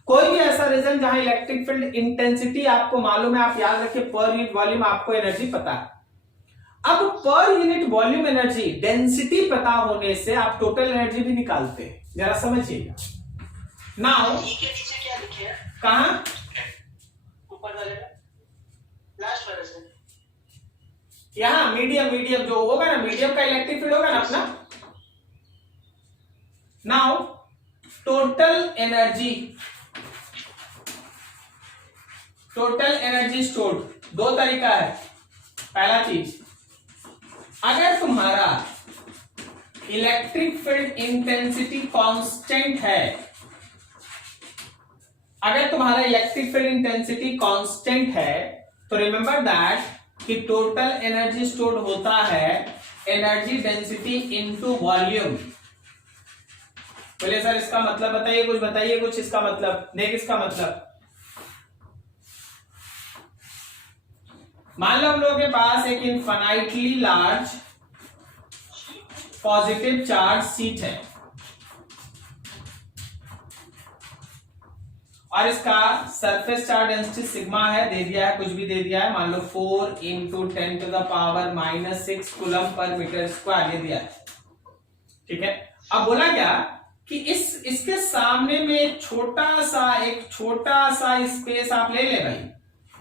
कोई भी ऐसा रीजन जहां इलेक्ट्रिक फील्ड इंटेंसिटी आपको मालूम है, आप याद रखिए पर यूनिट वॉल्यूम आपको एनर्जी पता है। अब पर यूनिट वॉल्यूम एनर्जी डेंसिटी पता होने से आप टोटल एनर्जी भी निकालते हैं, जरा समझिएगा। नाउ ई के नीचे क्या लिखे है? कहां? ऊपर वाले में लास्ट वाले से यहां मीडियम जो होगा ना, मीडियम का इलेक्ट्रिक फील्ड होगा ना अपना। नाउ टोटल एनर्जी स्टोर्ड, दो तरीका है। पहला चीज, अगर तुम्हारा इलेक्ट्रिक फील्ड इंटेंसिटी कांस्टेंट है, अगर तुम्हारा इलेक्ट्रिक फील्ड इंटेंसिटी कांस्टेंट है तो रिमेंबर दैट कि टोटल एनर्जी स्टोर्ड होता है एनर्जी डेंसिटी इनटू वॉल्यूम। बोले सर इसका मतलब बताइए कुछ इसका मतलब। देख इसका मतलब, मान लो हम लोगों के पास एक infinitely large positive charge seat है और इसका सरफेस चार्ज डेंसिटी सिग्मा है, दे दिया है, कुछ भी दे दिया है, मान लो 4 × 10⁻⁻6 कूलम पर मीटर स्क्वायर दे दिया है। ठीक है, अब बोला क्या कि इसके सामने में एक छोटा सा स्पेस आप ले ले भाई।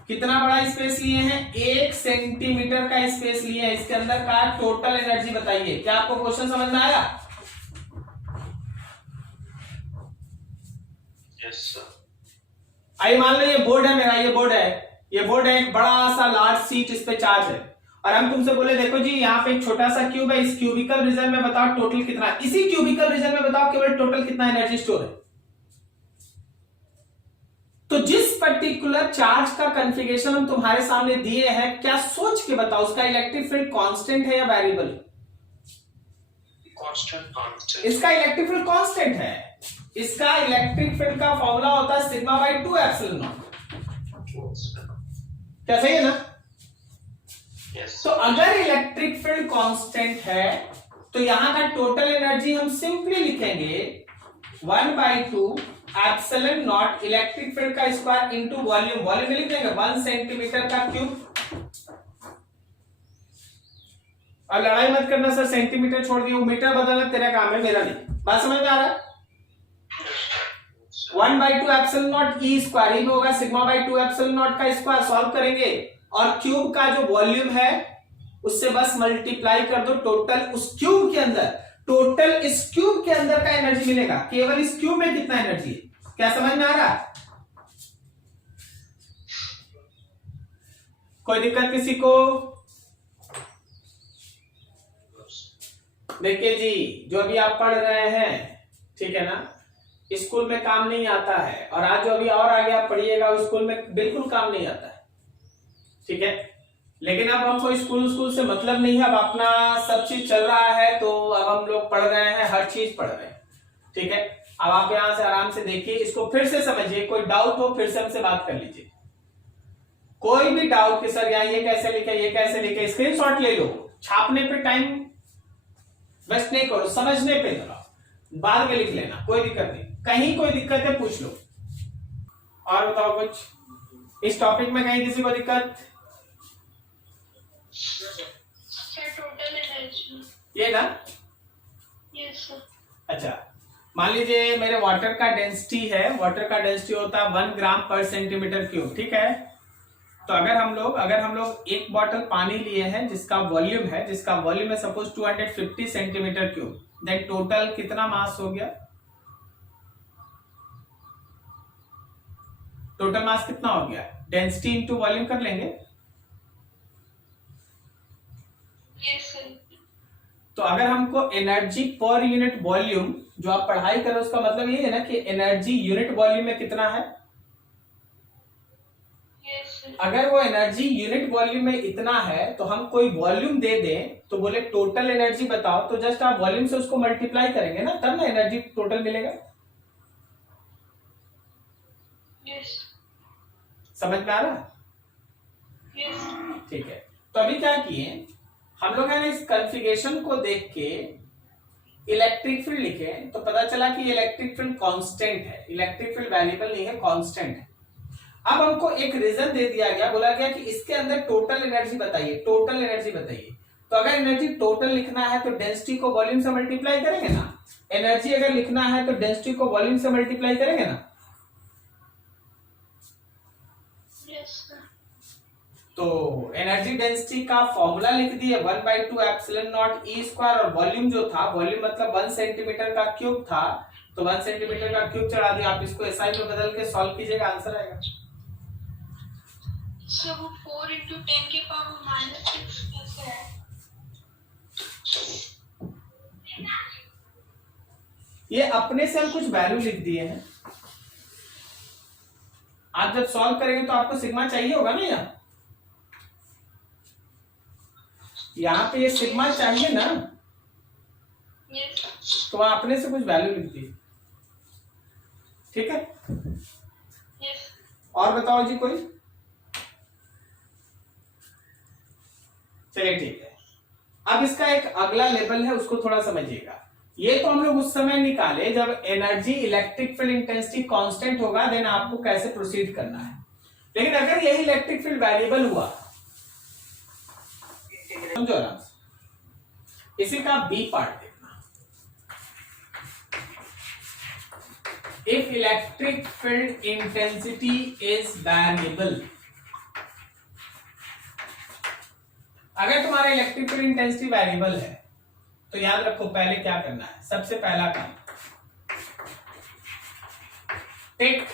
कितना बड़ा स्पेस लिए हैं? 1 सेंटीमीटर का स्पेस लिए हैं। इसके अंदर का टोटल एनर्जी बताइए। क्या आपको क्वेश्चन समझ में आया? Yes sir. आइए मान लो ये बोर्ड है मेरा, ये बोर्ड है एक बड़ा सा लार्ज सीट, इस पे चार्ज है और हम तुमसे बोले देखो जी यहाँ पे एक छोटा सा क्यूब है, इस क्यूबिकल रीजन में बताओ टोटल कितना है, इसी क्यूबिकल रीजन में बताओ केवल टोटल कितना एनर्जी स्टोर है। तो जिस पर्टिकुलर चार्ज का कॉन्फ़िगरेशन हम तुम्हारे सामने दिए हैं, क्या सोच के बताओ उसका इलेक्ट्रिक फील्ड कांस्टेंट है या वेरिएबल? कांस्टेंट। इसका इलेक्ट्रिक फील्ड कांस्टेंट है। इसका इलेक्ट्रिक फील्ड का फॉर्मूला होता है सिग्मा बाई 2 एप्सिलॉन नॉट। क्या सही है ना? यस। तो अगर इलेक्ट्रिक फील्ड कांस्टेंट है तो यहां का टोटल एनर्जी हम सिंपली लिखेंगे 1/2 एप्सिलॉन नॉट इलेक्ट्रिक फील्ड का स्क्वायर इनटू वॉल्यूम। वॉल्यूम में लिख देंगे 1 सेंटीमीटर का क्यूब। अब लड़ाई मत करना सर, सेंटीमीटर छोड़ दिए, वो मीटर बदलना तेरा काम है, मेरा नहीं। बात समझ में आ रहा है? 1/2 एप्सिलॉन नॉट ई स्क्वायर, ई में होगा सिग्मा बाई 2 एप्सिलॉन नॉट का स्क्वायर। सॉल्व करेंगे और क्यूब का जो वॉल्यूम है उससे बस मल्टीप्लाई कर दो टोटल उस क्यूब के अंदर, टोटल इस क्यूब के अंदर का एनर्जी मिलेगा। केवल इस क्यूब में कितना एनर्जी है, क्या समझ में आ रहा है? कोई दिक्कत किसी को? देखिए जी, जो अभी आप पढ़ रहे हैं, ठीक है ना, स्कूल में काम नहीं आता है, और आज जो अभी और आगे आप पढ़िएगा स्कूल में बिल्कुल काम नहीं आता है, ठीक है। लेकिन अब हमको स्कूल से मतलब नहीं है, अब अपना सब चीज चल रहा है, तो अब हम लोग पढ़ रहे हैं, हर चीज पढ़ रहे हैं, ठीक है। अब आप यहां से आराम से देखिए, इसको फिर से समझिए, कोई डाउट हो फिर से हमसे बात कर लीजिए। कोई भी डाउट कि सर यहाँ ये कैसे लिखे, स्क्रीनशॉट ले लो, छापने पे टाइम वेस्ट नहीं करो, समझने पे जरा बाद में लिख लेना, कोई दिक्कत नहीं। कहीं कोई दिक्कत है पूछ लो। और बताओ कुछ इस टॉपिक में, कहीं किसी को दिक्कत? टोटल एनर्जी ये ना, यस सर। अच्छा मान लीजिए मेरे वाटर का डेंसिटी है, वाटर का डेंसिटी होता है 1 ग्राम पर सेंटीमीटर क्यूब, ठीक है। तो अगर हम लोग एक बॉटल पानी लिए हैं जिसका वॉल्यूम है suppose 250 centimetre cube, then total कितना मास हो गया? टोटल मास कितना हो गया? डेंसिटी इंटू वॉल्यूम कर लेंगे। Yes sir. तो अगर हमको एनर्जी पर यूनिट वॉल्यूम, जो आप पढ़ाई कर रहे हो उसका मतलब ये है ना कि एनर्जी यूनिट वॉल्यूम में कितना है। अगर वो एनर्जी यूनिट वॉल्यूम में इतना है तो हम कोई वॉल्यूम दे दें तो बोले टोटल एनर्जी बताओ, तो जस्ट आप वॉल्यूम से उसको मल्टीप्लाई करेंगे ना, तब ना एनर्जी टोटल मिलेगा। यस। समझ में आ रहा है? यस। ठीक है। तो अभी क्या किए हम लोग है ना, इस कॉन्फ़िगरेशन को देख के इलेक्ट्रिक फील्ड लिखे तो पता चला कि इलेक्ट्रिक फील्ड कांस्टेंट है, इलेक्ट्रिक फील्ड वेरिएबल नहीं है, कांस्टेंट है। अब हमको एक रीजन दे दिया गया, बोला गया कि इसके अंदर टोटल एनर्जी बताइए, टोटल एनर्जी बताइए। तो अगर एनर्जी टोटल लिखना है तो डेंसिटी को वॉल्यूम से मल्टीप्लाई करेंगे ना, एनर्जी अगर लिखना है तो डेंसिटी को वॉल्यूम से मल्टीप्लाई करेंगे ना। तो एनर्जी डेंसिटी का फॉर्मूला लिख दिए 1/2 एप्सिलॉन नॉट ई स्क्वायर, और वॉल्यूम जो था, वॉल्यूम मतलब 1 सेंटीमीटर का क्यूब था, तो 1 सेंटीमीटर का क्यूब चढ़ा दिया। आप इसको एसआई में बदल के सॉल्व कीजिएगा, आंसर आएगा। सर वो 4 into 10 के पावर -6 कैसे है? ये अपने से हम कुछ वैल्यू लिख दिए हैं, आप जब सॉल्व करेंगे तो आपको सिग्मा चाहिए होगा ना, यहाँ पे ये सिग्मा चाहिए ना, यस। तो वहां अपने से कुछ वैल्यू लिख दी, ठीक है। यस। और बताओ जी कोई? चलिए ठीक है। अब इसका एक अगला लेवल है, उसको थोड़ा समझिएगा। ये तो हम लोग उस समय निकाले जब energy electric field intensity constant होगा, देन आपको कैसे प्रोसीड करना है। लेकिन अगर यही इलेक्ट्रिक फील्ड वेरिएबल हुआ, समझो आराम से, इसी का बी पार्ट देखना। If electric field intensity is variable, अगर तुम्हारा इलेक्ट्रिक फील्ड इंटेंसिटी वेरिएबल है तो याद रखो पहले क्या करना है। सबसे पहला काम, टेक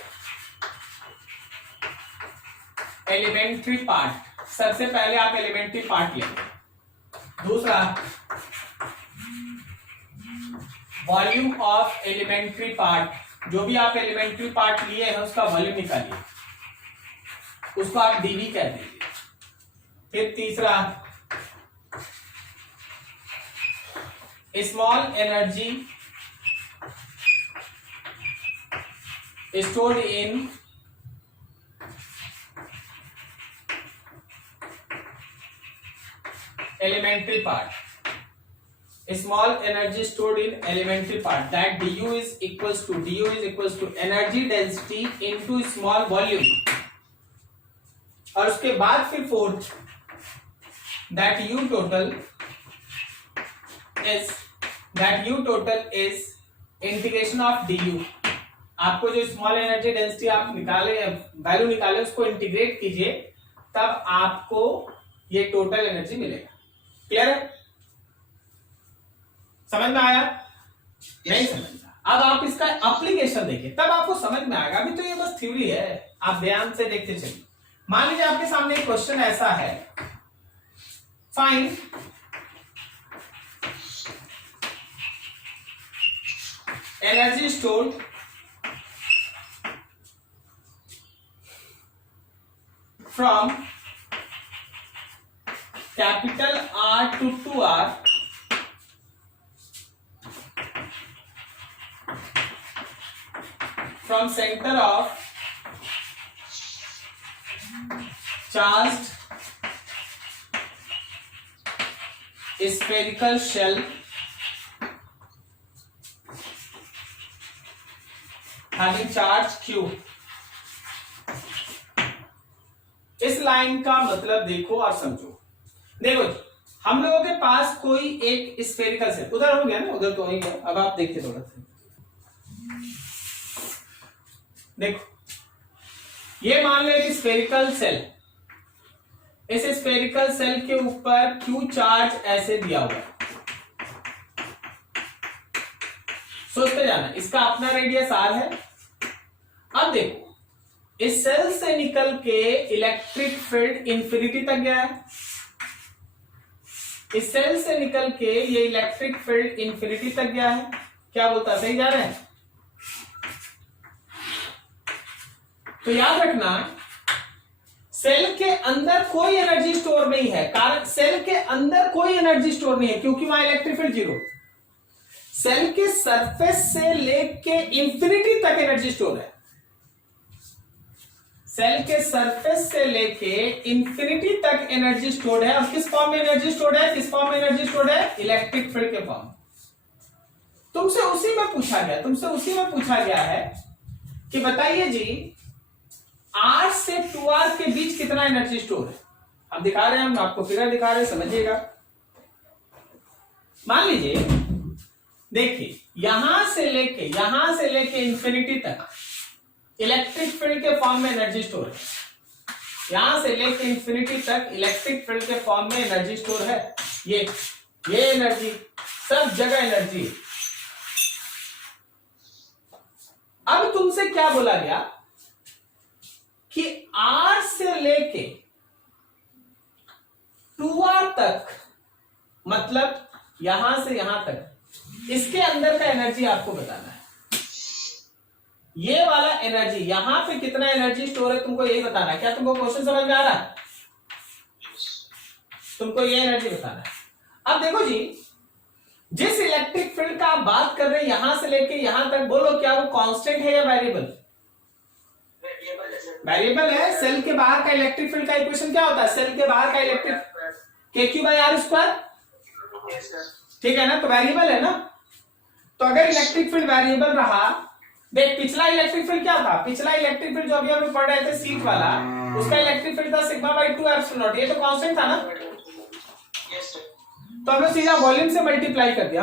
एलिमेंट्री पार्ट, सबसे पहले आप एलिमेंट्री पार्ट लेंगे। दूसरा वॉल्यूम ऑफ एलिमेंट्री पार्ट, जो भी आप एलिमेंट्री पार्ट लिए हैं उसका वॉल्यूम निकालिए, उसको आप डीवी कह दीजिए। फिर तीसरा small energy stored in elementary part, small energy stored in elementary part, that du is equals to energy density into small volume। और उसके बाद फिर fourth that u total is integration of du। आपको जो स्मॉल एनर्जी डेंसिटी आप निकाले, value निकाले, उसको इंटीग्रेट कीजिए, तब आपको ये टोटल एनर्जी मिलेगा। क्लियर है? समझ में आया? नहीं समझ में? अब आप इसका एप्लीकेशन देखिए, तब आपको समझ में आएगा। अभी तो ये बस थ्योरी है, आप ध्यान से देखते चलिए। मान लीजिए आपके सामने एक क्वेश्चन ऐसा है, find energy stored from capital R to 2R from center of charged spherical shell having charge Q। इस लाइन का मतलब देखो और समझो। देखो जी, हम लोगों के पास कोई एक स्फेरिकल सेल, उधर हो गया ना, उधर तो वही है। अब आप देखिए थोड़ा सा, देखो ये मान लो एक स्फेरिकल सेल, इस स्फेरिकल सेल के ऊपर क्यू चार्ज ऐसे दिया हुआ है। सोचते जाना, इसका अपना रेडियस आर है। अब देखो इस सेल से निकल के इलेक्ट्रिक फील्ड इंफिनिटी तक गया है, इस सेल से निकल के ये इलेक्ट्रिक फील्ड इंफिनिटी तक गया है। क्या बोलता है, सही जा रहे हैं? तो याद रखना, सेल के अंदर कोई एनर्जी स्टोर नहीं है, कारण सेल के अंदर कोई एनर्जी स्टोर नहीं है क्योंकि वहां इलेक्ट्रिक फील्ड जीरो। सेल के सरफेस से लेके इंफिनिटी तक एनर्जी स्टोर है, सेल के सरफेस से लेके इंफिनिटी तक एनर्जी स्टोर्ड है। और किस फॉर्म में एनर्जी स्टोर्ड है? किस फॉर्म में एनर्जी स्टोर्ड है? इलेक्ट्रिक फील्ड के फॉर्म। तुमसे उसी में पूछा गया है कि बताइए जी R से 2R के बीच कितना एनर्जी स्टोर है। अब दिखा रहे हैं, हम आपको फिगर दिखा रहे हैं, समझिएगा। मान लीजिए, देखिए यहां से लेके इंफिनिटी तक इलेक्ट्रिक फील्ड के फॉर्म में एनर्जी स्टोर है, यहां से लेके इंफिनिटी तक इलेक्ट्रिक फील्ड के फॉर्म में एनर्जी स्टोर है। ये एनर्जी, सब जगह एनर्जी। अब तुमसे क्या बोला गया कि R से लेके 2R तक, मतलब यहां से यहां तक, इसके अंदर का एनर्जी आपको बताना है। ये वाला एनर्जी, यहां पे कितना एनर्जी स्टोर है तुमको यही बताना है। क्या तुमको क्वेश्चन समझ में आ रहा है? तुमको ये एनर्जी बताना है। अब देखो जी, जिस इलेक्ट्रिक फील्ड का आप बात कर रहे हैं यहां से लेके यहां तक, बोलो क्या वो कांस्टेंट है या वेरिएबल? वेरिएबल है। सेल के बाहर का इलेक्ट्रिक फील्ड का इक्वेशन क्या होता है? सेल के बाहर का इलेक्ट्रिक KQ/R², ठीक है ना? तो वेरिएबल है ना। तो अगर इलेक्ट्रिक फील्ड वेरिएबल रहा, देख पिछला इलेक्ट्रिक फील्ड क्या था? पिछला इलेक्ट्रिक फील्ड जो अभी हम पढ़ रहे थे सीट वाला, उसका इलेक्ट्रिक फील्ड था σ/2 एप्सिलॉन। ये तो कांस्टेंट था ना। तो हमने सीधा वॉल्यूम से मल्टीप्लाई कर दिया,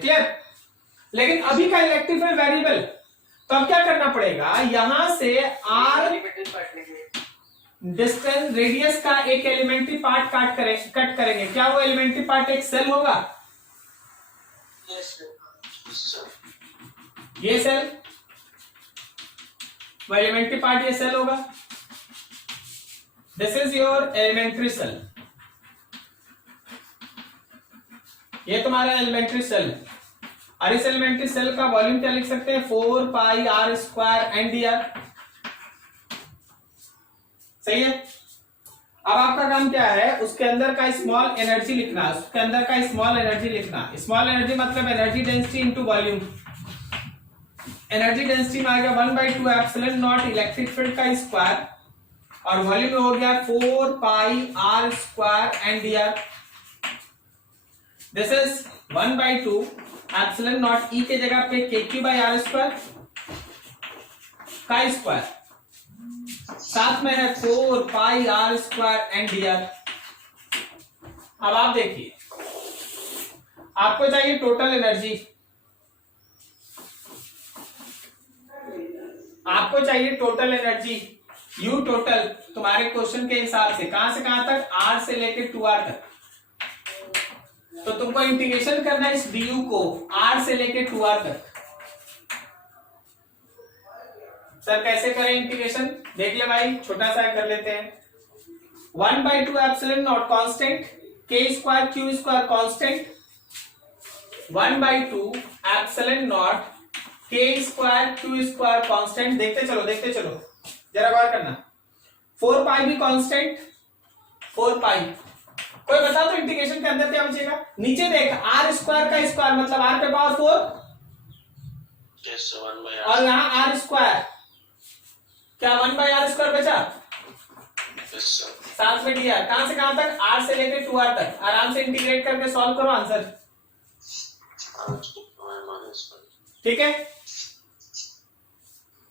क्लियर? लेकिन अभी का इलेक्ट्रिक फील्ड वेरिएबल, तो अब क्या करना पड़ेगा? यहां से R डिस्टेंस, रेडियस का एक एलिमेंट्री पार्ट कट करेंगे। क्या वो एलिमेंट्री पार्ट एक सेल होगा? ये सेल, एलिमेंट्री पार्ट ये सेल होगा, this is your elementary cell, ये तुम्हारा एलिमेंट्री सेल। और इस एलिमेंट्री सेल का वॉल्यूम क्या लिख सकते हैं, 4 pi R square N D R. सही है। अब आपका काम क्या है, उसके अंदर का स्मॉल एनर्जी लिखना, उसके अंदर का स्मॉल एनर्जी लिखना। स्मॉल एनर्जी मतलब energy density into volume. Energy density में आ गया 1/2 एप्सिलॉन नॉट इलेक्ट्रिक फील्ड का स्क्वायर, और वॉल्यूम में हो गया 4 pi R square N D R. This is 1/2 epsilon naught E के जगह पे KQ/R स्क्वायर का स्क्वायर, साथ में है 4 pi R square N D R. अब आप देखिए, आपको चाहिए टोटल एनर्जी, आपको चाहिए टोटल एनर्जी यू टोटल तुम्हारे क्वेश्चन के हिसाब से कहां तक, आर से लेके 2r तक। तो तुमको इंटीग्रेशन करना है इस du को r से लेके 2r तक। सर कैसे करें इंटीग्रेशन, देख ले भाई, छोटा सा कर लेते हैं। 1/2 epsilon not constant, k square q square constant, 1/2 epsilon not k square q square constant. देखते चलो जरा गौर करना। 4 पाई भी कांस्टेंट, 4 पाई। कोई बता दो इंटीग्रेशन के अंदर क्या बचेगा, नीचे देख, आर स्क्वायर का स्क्वायर मतलब आर पे पावर 4, और यहां आर स्क्वायर, क्या 1/r स्क्वायर बचा, साथ में dr, कहां से कहां तक, r से लेकर 2r तक। आराम से इंटीग्रेट करके सॉल्व करो आंसर, ठीक है।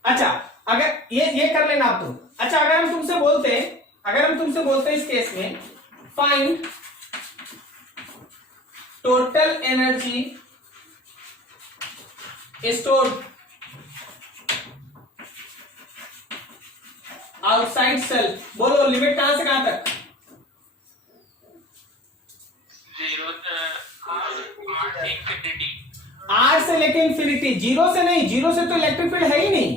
अच्छा, अगर ये कर लेना आप तुम। अच्छा, अगर हम तुमसे बोलते इस केस में, find total energy stored outside cell, बोलो लिमिट कहां से कहां तक, 0 इंफिनिटी, आर से लेके इंफिनिटी, जीरो से नहीं, जीरो से तो इलेक्ट्रिक फील्ड है ही नहीं,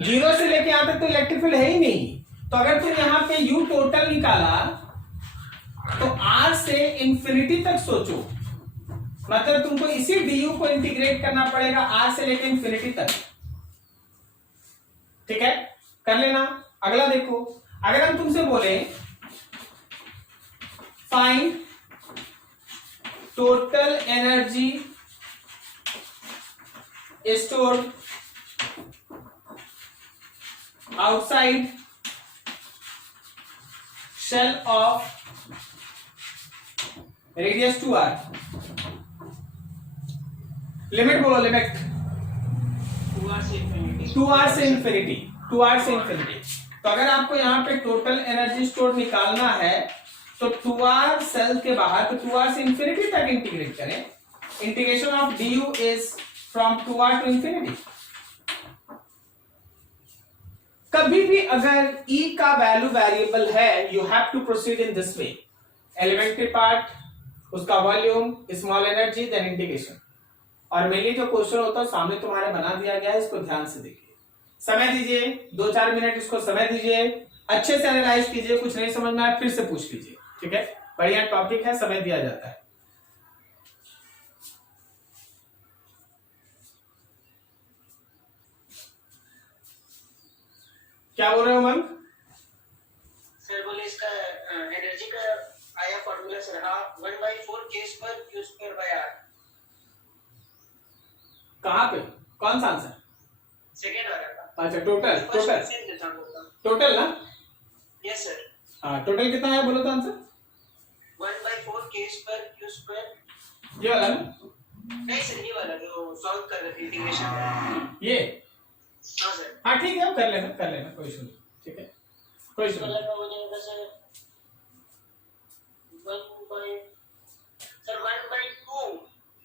जीरो से लेके यहां तक तो इलेक्ट्रिक फील्ड है ही नहीं। तो अगर तुम यहां पे यू टोटल निकाला तो आर से इंफिनिटी तक सोचो, मतलब तुमको इसी डी को इंटीग्रेट करना पड़ेगा आर से लेके इंफिनिटी तक, ठीक है, कर लेना। अगला देखो, अगर हम तुमसे बोले find total energy stored outside shell of radius 2r, limit बोलो, लिमिट 2r से इंफिनिटी, 2r से इंफिनिटी, 2r से इंफिनिटी। तो अगर आपको यहाँ पे टोटल एनर्जी स्टोर निकालना है तो 2r सेल के बाहर, तो 2r से इंफिनिटी तक इंटीग्रेट करें। Integration of du is from 2r to infinity. कभी भी अगर E का वैल्यू वेरिएबल है, you have to proceed in this way, elementary part, उसका volume, small energy, then integration. और मेनली जो क्वेश्चन होता है सामने तुम्हारे बना दिया गया है, इसको ध्यान से देखिए, समय दीजिए 2-4 मिनट, इसको समय दीजिए, अच्छे से एनालाइज कीजिए, कुछ नहीं समझ में आए फिर से पूछ लीजिए, ठीक है। बढ़िया टॉपिक है, समय दिया जाता है। क्या बोल रहे हो मन? सर बोले इसका एनर्जी का आया formula sir, half 1/4 k square q square by r। कहां पे, कौन सा आंसर? सेकंड वाला का। अच्छा, टोटल टोटल ना, यस सर। हाँ, टोटल कितना है बोलो तो answer? 1/4 k square q square, ये वाला ना? नहीं सर ये वाला जो सॉल्व कर रहे थे इंटीग्रेशन, ये, हां सर। हाँ ठीक है, अब कर लेना कोई इशू नहीं, ठीक है, कोई इशू नहीं। वाला हो जाएगा sir 1/2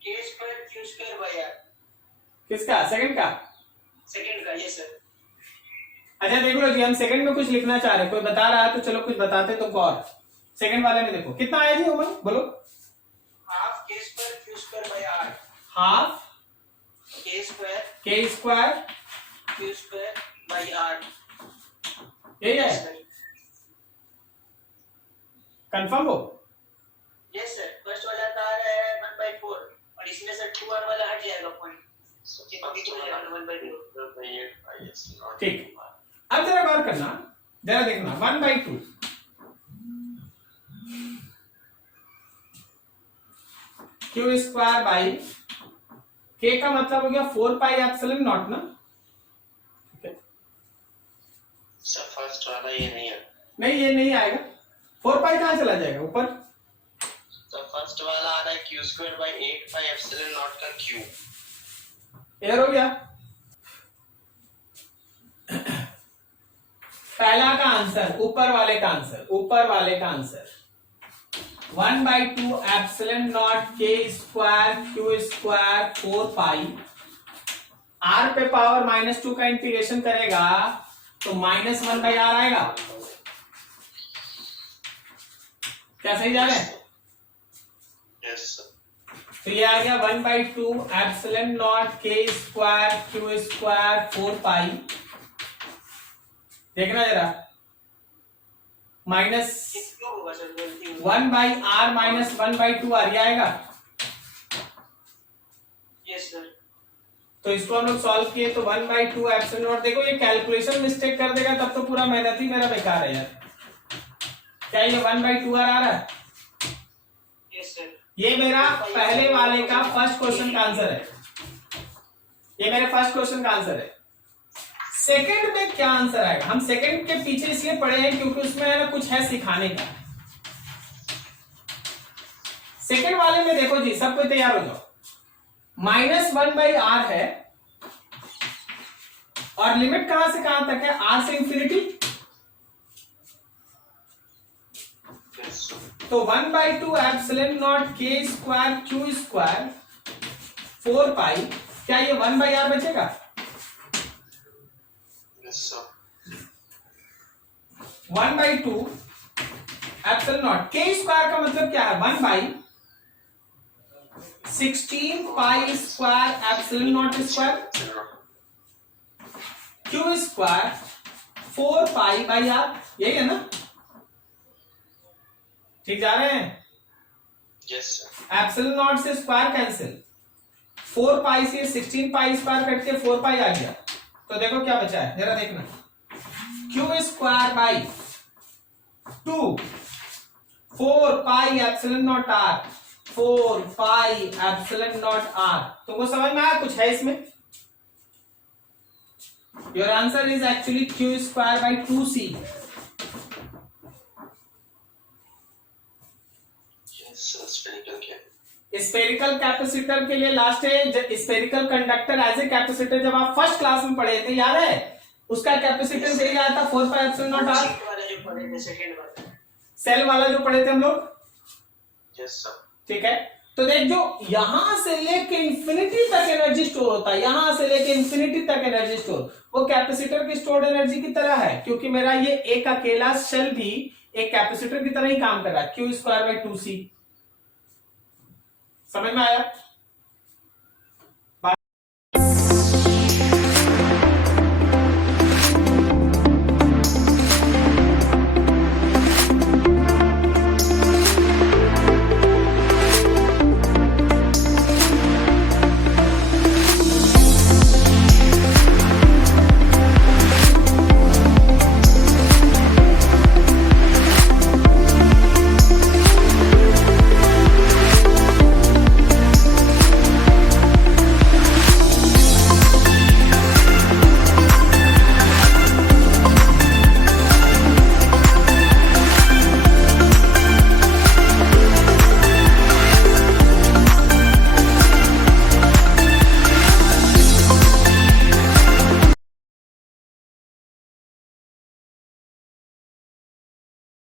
k square q square by r। किसका, सेकंड का? सेकंड का, यस सर। अच्छा देख लो जी, हम सेकंड में कुछ लिखना चाह रहे हैं, कोई बता रहा है तो चलो कुछ बताते तुमको। और सेकंड वाले में देखो कितना आया जी उमर, बोलो। Half k square q square by r, half k square k square q square by R. यही है, सर कंफर्म हो? यस सर, फर्स्ट वाला का आ रहा है 1/4 और इसमें सर 2r वाला हट जाएगा पॉइंट, ये कभी तो हो जाएगा 1/2। ठीक, अब जरा गौर करना, जरा देखना 1/2 क्यू स्क्वायर बाई के का मतलब हो गया 4 पाई एप्सिलॉन नॉट ना। सर फर्स्ट वाला ये नहीं है। नहीं ये नहीं आएगा, 4 पाई कहां चला जाएगा ऊपर? सर फर्स्ट वाला आ रहा है Q square by 8 pi epsilon not का क्यू। क्लियर हो गया? पहला का आंसर, ऊपर वाले का आंसर, ऊपर वाले का आंसर 1/2 एप्सिलॉन नॉट के square Q square 4 pi, R पे पावर -2 का इंटीग्रेशन करेगा तो -1/r आएगा। क्या सही जा रहा है? Yes sir. तो ये आ गया 1/2 एप्सिलॉन नॉट के स्क्वायर क्यू स्क्वायर 4 पाई, देखना जरा, माइनस क्यों होगा सर गलती? 1/r माइनस 1/2r ये आएगा। Yes sir. तो इसको हम लोग सॉल्व किए तो 1/2 एप्सिलॉन नॉट, देखो ये कैलकुलेशन मिस्टेक कर देगा तब तो पूरा मेहनत ही मेरा बेकार है यार। क्या ये 1/2r आ रहा है? Yes sir. ये मेरा पहले वाले का फर्स्ट क्वेश्चन का आंसर है, ये मेरे फर्स्ट क्वेश्चन का आंसर है। सेकंड में क्या आंसर आएगा? हम सेकंड के पीछे इसलिए पढ़े हैं क्योंकि उसमें है ना कुछ है सिखाने का। सेकंड वाले में देखो जी, सब कोई तैयार हो जाओ, -1/r है और लिमिट कहां से कहां तक है? r से इंफिनिटी। Yes sir. तो 1/2 एप्सिलॉन नॉट के स्क्वायर क्यू स्क्वायर 4 पाई, क्या ये 1/r बचेगा? Yes sir. 1/2 एप्सिलॉन नॉट के स्क्वायर का मतलब क्या है? 1/16 pi square epsilon naught square Q square 4 pi by R, यही है ना? ठीक जा रहे हैं? Yes sir. एप्सिलॉन नॉट से स्क्वायर कैंसिल, 4 पाई से 16 पाई स्क्वायर कट के 4 पाई आ गया। तो देखो क्या बचा है, जरा देखना, Q square by 2 4 pi epsilon naught R, 4 pi epsilon naught R. तुमको समझ में आया कुछ है इसमें? Your answer is actually Q square by 2c। Yes sir. Spherical क्या? स्पेरिकल कैपेसिटर के लिए लास्ट है spherical conductor as a capacitor, जब आप फर्स्ट क्लास में पढ़े थे याद है? उसका कैपेसिटेंस यही आया था 4 पाई एप्सिलॉन नॉट आर। वाला जो पढ़े थे सेकंड वाला। सेल वाला जो पढ़े थे हम लोग, यस सर। ठीक है? तो देख, जो यहां से लेके इंफिनिटी तक एनर्जी स्टोर होता है, यहां से लेके इंफिनिटी तक एनर्जी स्टोर, वो कैपेसिटर की स्टोर्ड एनर्जी की तरह है, क्योंकि मेरा ये एक अकेला शेल भी एक कैपेसिटर की तरह ही काम कर रहा है, क्यू स्क्वायर बाई 2c। समझ में आया?